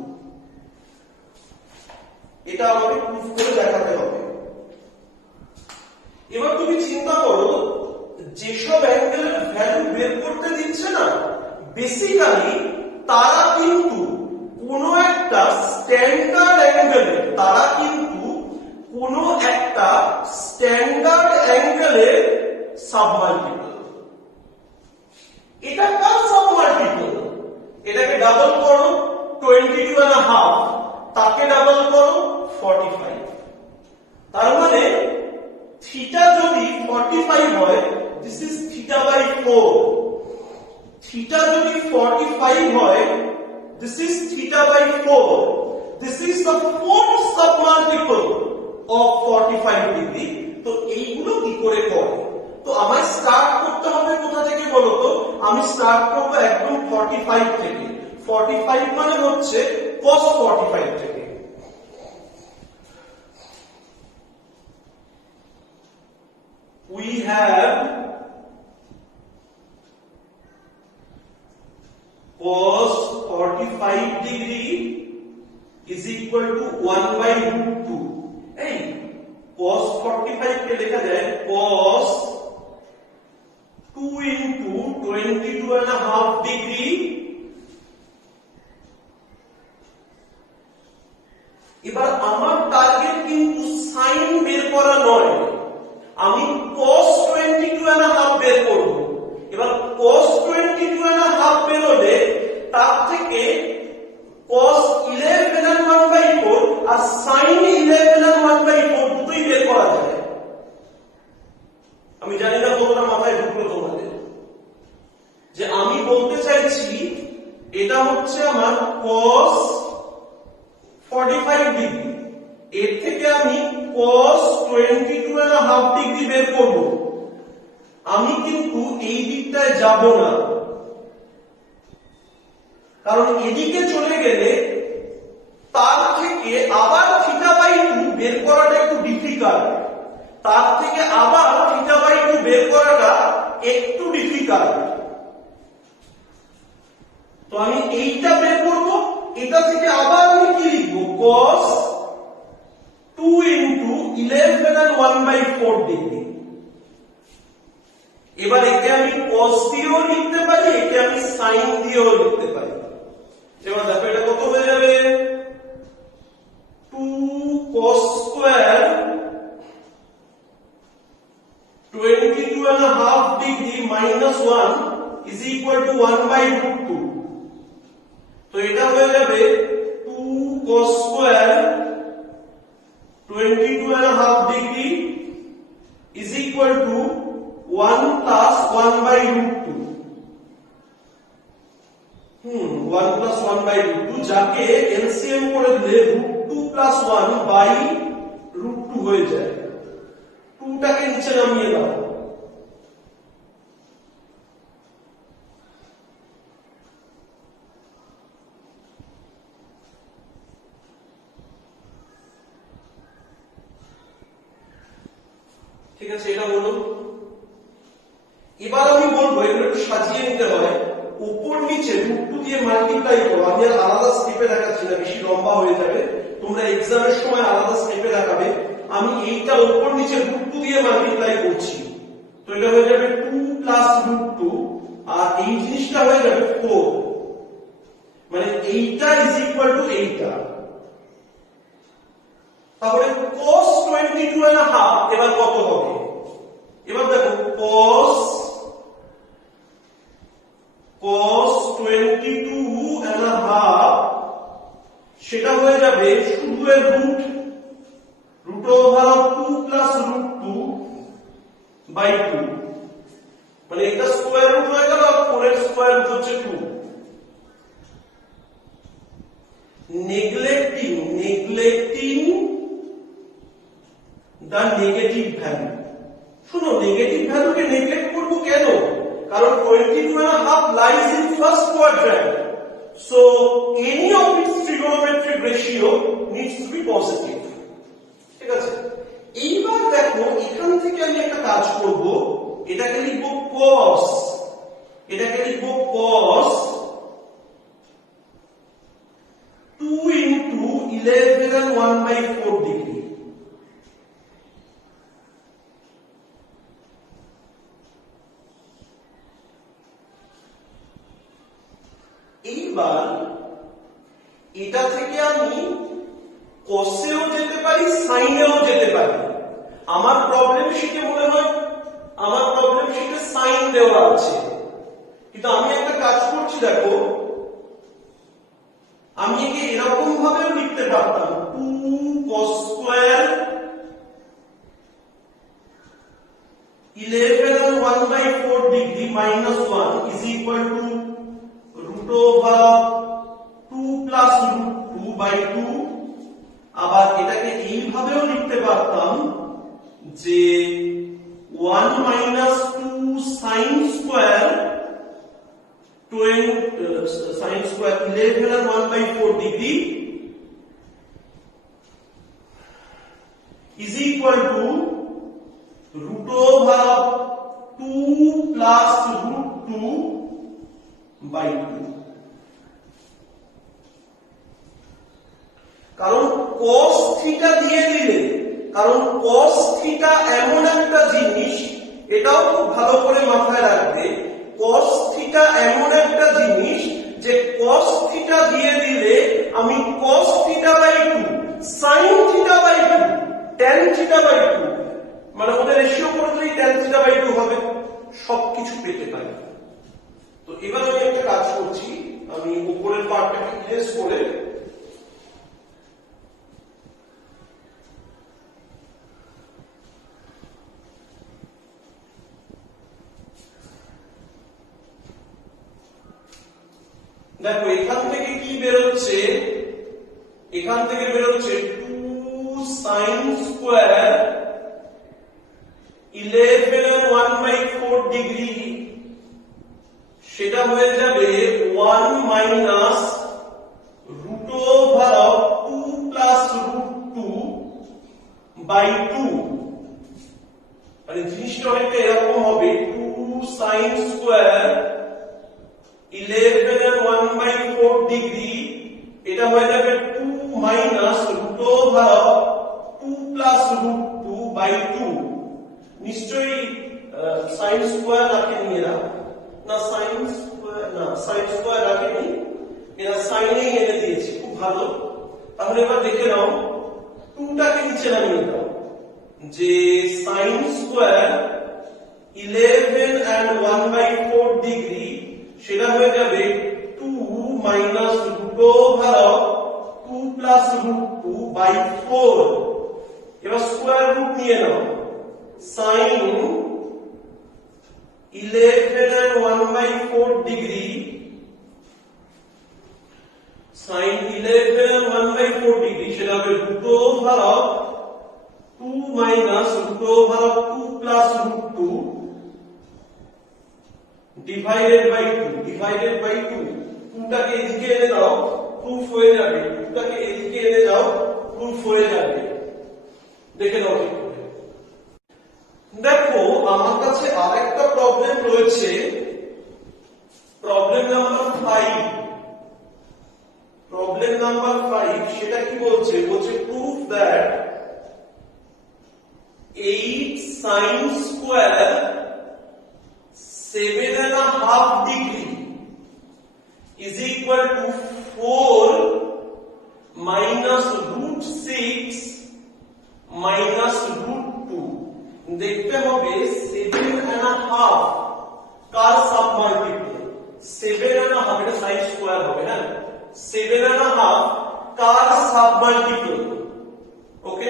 এটা আমাকে প্রুফ করে দেখাতে হবে। এবার তুমি চিন্তা করো, যেসব অ্যাঙ্গেলের ভ্যালু বের করতে দিচ্ছে না, বেসিক্যালি তারা কিন্তু কোনো একটা স্ট্যান্ডার্ড অ্যাঙ্গেলে, তারা কিন্তু কোনো একটা স্ট্যান্ডার্ড অ্যাঙ্গেলে সাবমাল্টিপল। এটা কার সাবমাল্টিপল? এটাকে ডাবল করো 22.5, তাকে ডাবল করো 45। তার মানে থিটা যদি 45 হয়, this is theta by 4। Theta যদি 45 হয়, this is theta by 4। This is the fourth submultiple of 45 degree. তো এইগুলো কি করে করে? তো আমায় স্টার্ট করতে হবে কোথা থেকে বলো তো? আমি স্টার্ট করব একদম 45 থেকে। 45 মানে হচ্ছে cos 45 থেকে। We have cos 45 degree is equal to 1/√2। এই cos 45 কে লেখা যায় cos 2 into 22.5 ডিগ্রি। এবার আমার টার্গেট কিন্তু সাইন বের করা নয়, আমি cos 22.5 বের করব। এবার cos 22.5 বের হলে তার থেকে cos 11 and 1/4 R sin 11 and 1/4 দুটোই বের করা যায়। আমি জানি না কতটা মাথায় ঢুকলো তোমাদের, যে আমি বলতে চাইছি এটা হচ্ছে আমার cos 45 ডিগ্রি, এর থেকে আমি cos 22.5 ডিগ্রি বের করব। আমি কিন্তু এই দিকটায় যাব না, কারণ এদিকে চলে গেলে তার থেকে আবার থিটা বাই 2 বের করাটা একটু ডিফিকাল্ট, তার থেকে আবার থিটা বাই 2 বের করাটা একটু ডিফিকাল্ট। তো আমি এইটা বের করব, এটা থেকে আবার আমি কি লিখবো, cos 2 into 11 and 1/4 ডিগ্রি। এবার একে আমি cos দিয়েও লিখতে পারি, একে আমি sin দিয়েও লিখতে পারি। এবার দেখো এটা কত হয়ে যাবে, 2 cos square 22.5 degree minus 1 is equal to 1/√2। তো এটা হয়ে যাবে 2 cos square 22.5 degree is equal to 1 plus 1/√2। 1 plus 1/√2, যাকে এলসিএম করে দিলে √2 plus 1 by √2 হয়ে যায়। 2 টাকে নিচে নামিয়ে দাও, ঠিক আছে, এটা হলো এবার আমি বলবো এগুলো একটু সাজিয়ে নিতে হয়, উপর নিচে √2 দিয়ে মাল্টিপ্লাই করো। আমি আর আলাদা স্টেপে দেখাচ্ছি না, বেশি লম্বা হয়ে যাবে, তোমরা এক্সামের সময় আলাদা স্টেপে দেখাবে। আমি এইটা উপর নিচে √2 দিয়ে মাল্টিপ্লাই করছি, তো এটা হয়ে যাবে 2 প্লাস √2, আর এই জিনিসটা হয়ে যাবে 4, মানে এইটা ইজ ইকুয়াল টু এইটা। তাহলে cos 22.5 এবার কত হবে? এবার দেখো cos 22.5 সেটা হয়ে যাবে শুধু এর √2 প্লাস √2 বাই 2, মানে এটা স্কয়ার রুট হয়ে গেল, আর 4 এর স্কয়ার রুট হচ্ছে 2। neglecting the negative value। শুনো, নেগেটিভ ভ্যালুকে নেগলেক্ট করব কেন? কারণ 22.5 lies in first quadrant, so any of its trigonometric ratio needs to be positive। ঠিক আছে, এইবার দেখো এখান থেকে আমি একটা কাজ করব, এটাকে লিখব cos, এটাকে লিখব cos 2 into 11 and 1/4 degree। এইবার এটা থেকে আমি cosেও যেতে পারি, সাইনেও যেতে পারি। আমার প্রবলেম শিটে মনে হয় আমার প্রবলেম শিটে সাইন দেওয়া আছে, কিন্তু আমি একটা কাজ করছি, দেখো আমি একে এরকম ভাবেও লিখতে পারতাম, 2 cos square 11 and 1/4 degree minus 1 is equal to √2 plus √2 by 2। আবার এটাকে এইভাবেও লিখতে পারতাম যে 1 minus 2 sin square 11 and 1/4 degree is equal to √2 plus √2 by 2। কারণ cos থিটা দিয়ে দিলে, কারণ cos থিটা এমন একটা জিনিস, এটাও খুব ভালো করে মাথায় রাখবে, cos থিটা এমন একটা জিনিস যে cos থিটা দিয়ে দিলে আমি cos theta by 2, sin theta by 2, tan theta by 2, মানে ওদের রেশিও করে দিলেই tan থিটা বাই 2 হবে, সবকিছু পেতে পারি। তো এবার আমি একটা কাজ করছি, আমি উপরের পার্টটাকে ইরেজ করে দেখো এখান থেকে কি বেরোচ্ছে, এখান থেকে বেরোচ্ছে 2 sin square 11 and 1/4 degree, সেটা হয়ে যাবে 1 minus √2 plus √2 by 2, মানে জিনিসটা অনেকটা এরকম হবে, 2 sin square 11 and 1/4 degree, এটা হয়ে যাবে 2 minus √2 plus √2 by 2। নিশ্চয়ই sin স্কয়ার রাখেনি এরা, না sin স্কয়ার রাখেনি, এরা সাইনেই এনে দিয়েছে, খুব ভালো। তাহলে এবার দেখে নাও, 2টাকে নিচে নামিয়ে দাও, যে sin স্কয়ার 11 and 1/4 degree সেটা হয়ে যাবে 2 minus √2 plus √2 by 4। এবার স্কয়ার রুট নিয়ে নাও, sin 11 and 1/4 degree, sin 11 and 1/4 degree সেটা হবে √2 minus √2 plus √2 divided by 2, 2টাকে এদিকে এনে দাও, প্রুফ হয়ে যাবে, 2টাকে এদিকে এনে দাও, প্রুফ হয়ে যাবে, দেখে নাও ঠিক করে। দেখো আমার কাছে আরেকটা প্রবলেম রয়েছে, প্রবলেম নাম্বার 5। প্রবলেম নাম্বার 5 সেটা কি বলছে? বলছে proof that 8 sin square 7.5 degree is equal to 4 minus root 6 minus root 2। দেখতে হবে 7.5 কার সাবমাল্টিপল? 7.5 এটা sin স্কয়ার হবে না, 7.5 কার সাবমাল্টিপল? ওকে,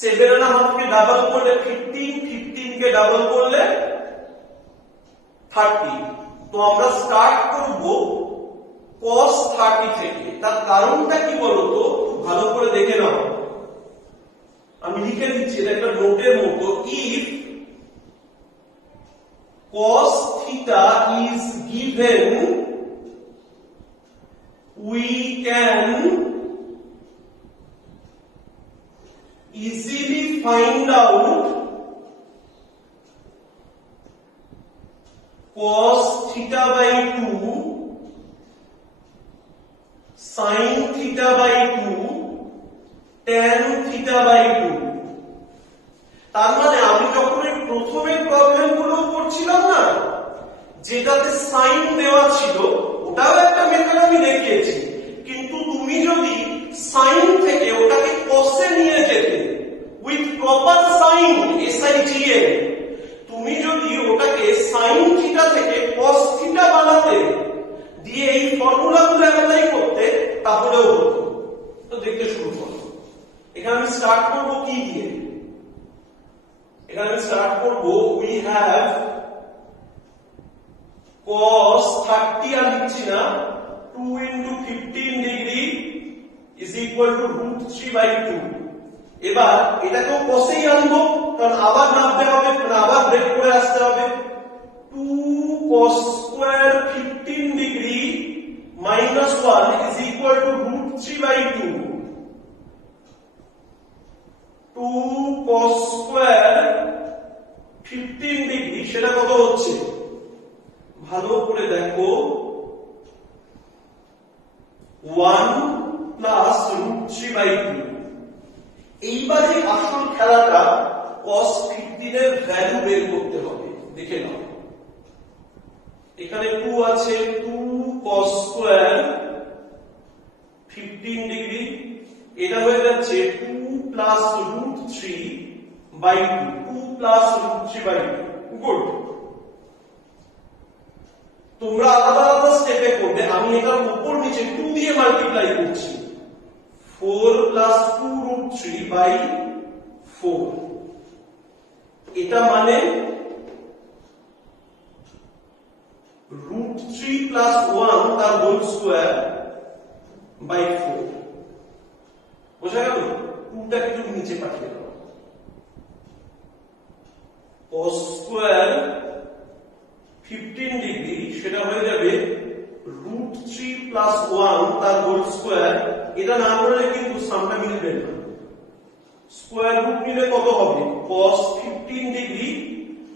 7.5 কে ডাবল করলে 15, 15 কে ডাবল করলে 30। তো আমরা স্টার্ট করব cos 30 থেকে। তার কারণটা কি বলতো? ভালো করে দেখে নাও, আমি লিখে দিচ্ছি, এটা একটা নোটের মতো। if cos theta is given, we can easily find out cos theta by 2 sin theta by 2 tan theta by 2। তার মানে আমি যখন এই প্রথমের প্রবলেম গুলো করছিলাম না, যেটাতে সাইন দেওয়া ছিল, ওটাও একটা মেথড আমি দেখিয়েছি। কিন্তু তুমি যদি সাইন থেকে ওটাকে কসে নিয়ে যেতে উইথ প্রপার সাইন, SIGN, তুমি যদি ওটাকে সাইন থিটা থেকে কস থিটা বানাতে দিয়ে এই ফর্মুলাগুলো অ্যাপ্লাই করতে, তাহলেও হতো। তো দেখতে শুরু করো। এখানে আমি স্টার্ট করব কি দিয়ে? এখানে আমি স্টার্ট করব we have cos 30 আর লিখছি না, 2 into 15 degree is equal to root 3 by 2। এবার এটাকেও কসেই আনবো, কারণ আবার নামতে হবে, আবার ব্রেক করে আসতে হবে। 2 cos square 15 degree minus 1 is equal to root 3 by 2। 2 cos square 15 degree সেটা কত হচ্ছে? ভালো করে দেখো, 1 plus root 3 by 2। এইবারে আসল খেলাটা cos 15 এর ভ্যালু বের করতে হবে। দেখে নাও, এখানে 2 আছে, 2 cos square 15 ডিগ্রি, এটা হয়ে যাচ্ছে 2 plus root 3 by 2, 2 plus root 3 by 2। Good. তোমরা আলাদা আলাদা স্টেপে করবে, আমি এটার উপর নিচে 2 দিয়ে মাল্টিপ্লাই করছি। 4 plus 2 root 3 by 4। এটা মানে root 3 plus 1 তার হোল স্কয়ার by 4। বোঝা গেল? 2টা একটু নিচে পাঠিয়ে দাও। cos স্কয়ার 15 ডিগ্রি সেটা হয়ে যাবে root 3 plus 1 তার হোল স্কয়ার। এটা না করলে কিন্তু সামটা মিলবে না। স্কয়ার রুট নিলে কত হবে? cos 15 ডিগ্রি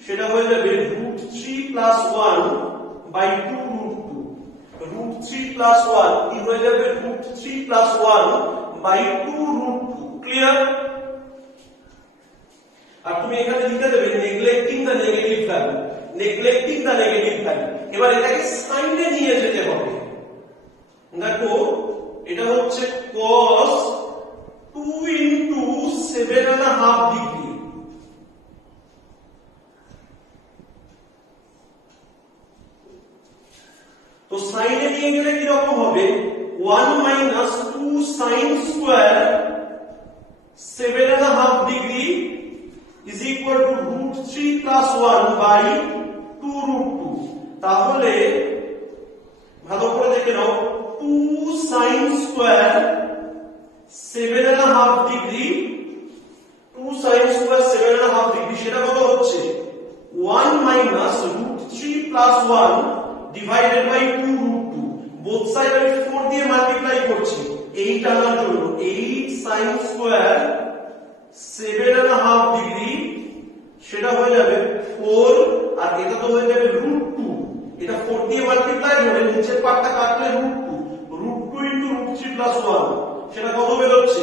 সেটা হয়ে যাবে root 3 plus 1 by 2 root 2। root 3 plus 1 কি হয়ে যাবে? root 3 plus 1 by 2 root 2। Clear? আর তুমি এখানে লিখে দেবে neglecting the negative value, neglecting the negative value. এবার এটাকে সাইনে নিয়ে যেতে হবে। দেখো এটা হচ্ছে cos 2 into 7.5 ডিগ্রি। তো সাইনে নিয়ে গেলে কি রকম হবে? 1 minus 2 sin square 7.5 degree is equal to root 3 plus 1 by 2 root 2। তাহলে ভালো করে দেখে নাও, 2 sin square 7.5 degree, 2 sin square 7.5 degree সেটা কত হচ্ছে? 1 minus root 3 plus 1 divided by 2 root 2। both side আমি 4 দিয়ে মাল্টিপ্লাই করছি 8 আনার জন্য। 8 sin square 7.5 ডিগ্রি সেটা হয়ে যাবে 4 আর এটা তো হয়ে যাবে √2। এটা 4 দিয়ে মাল্টিপ্লাই করে নিচের পার্টটা কাটলে √2 √2 * √3 + 1 সেটা কত বের হচ্ছে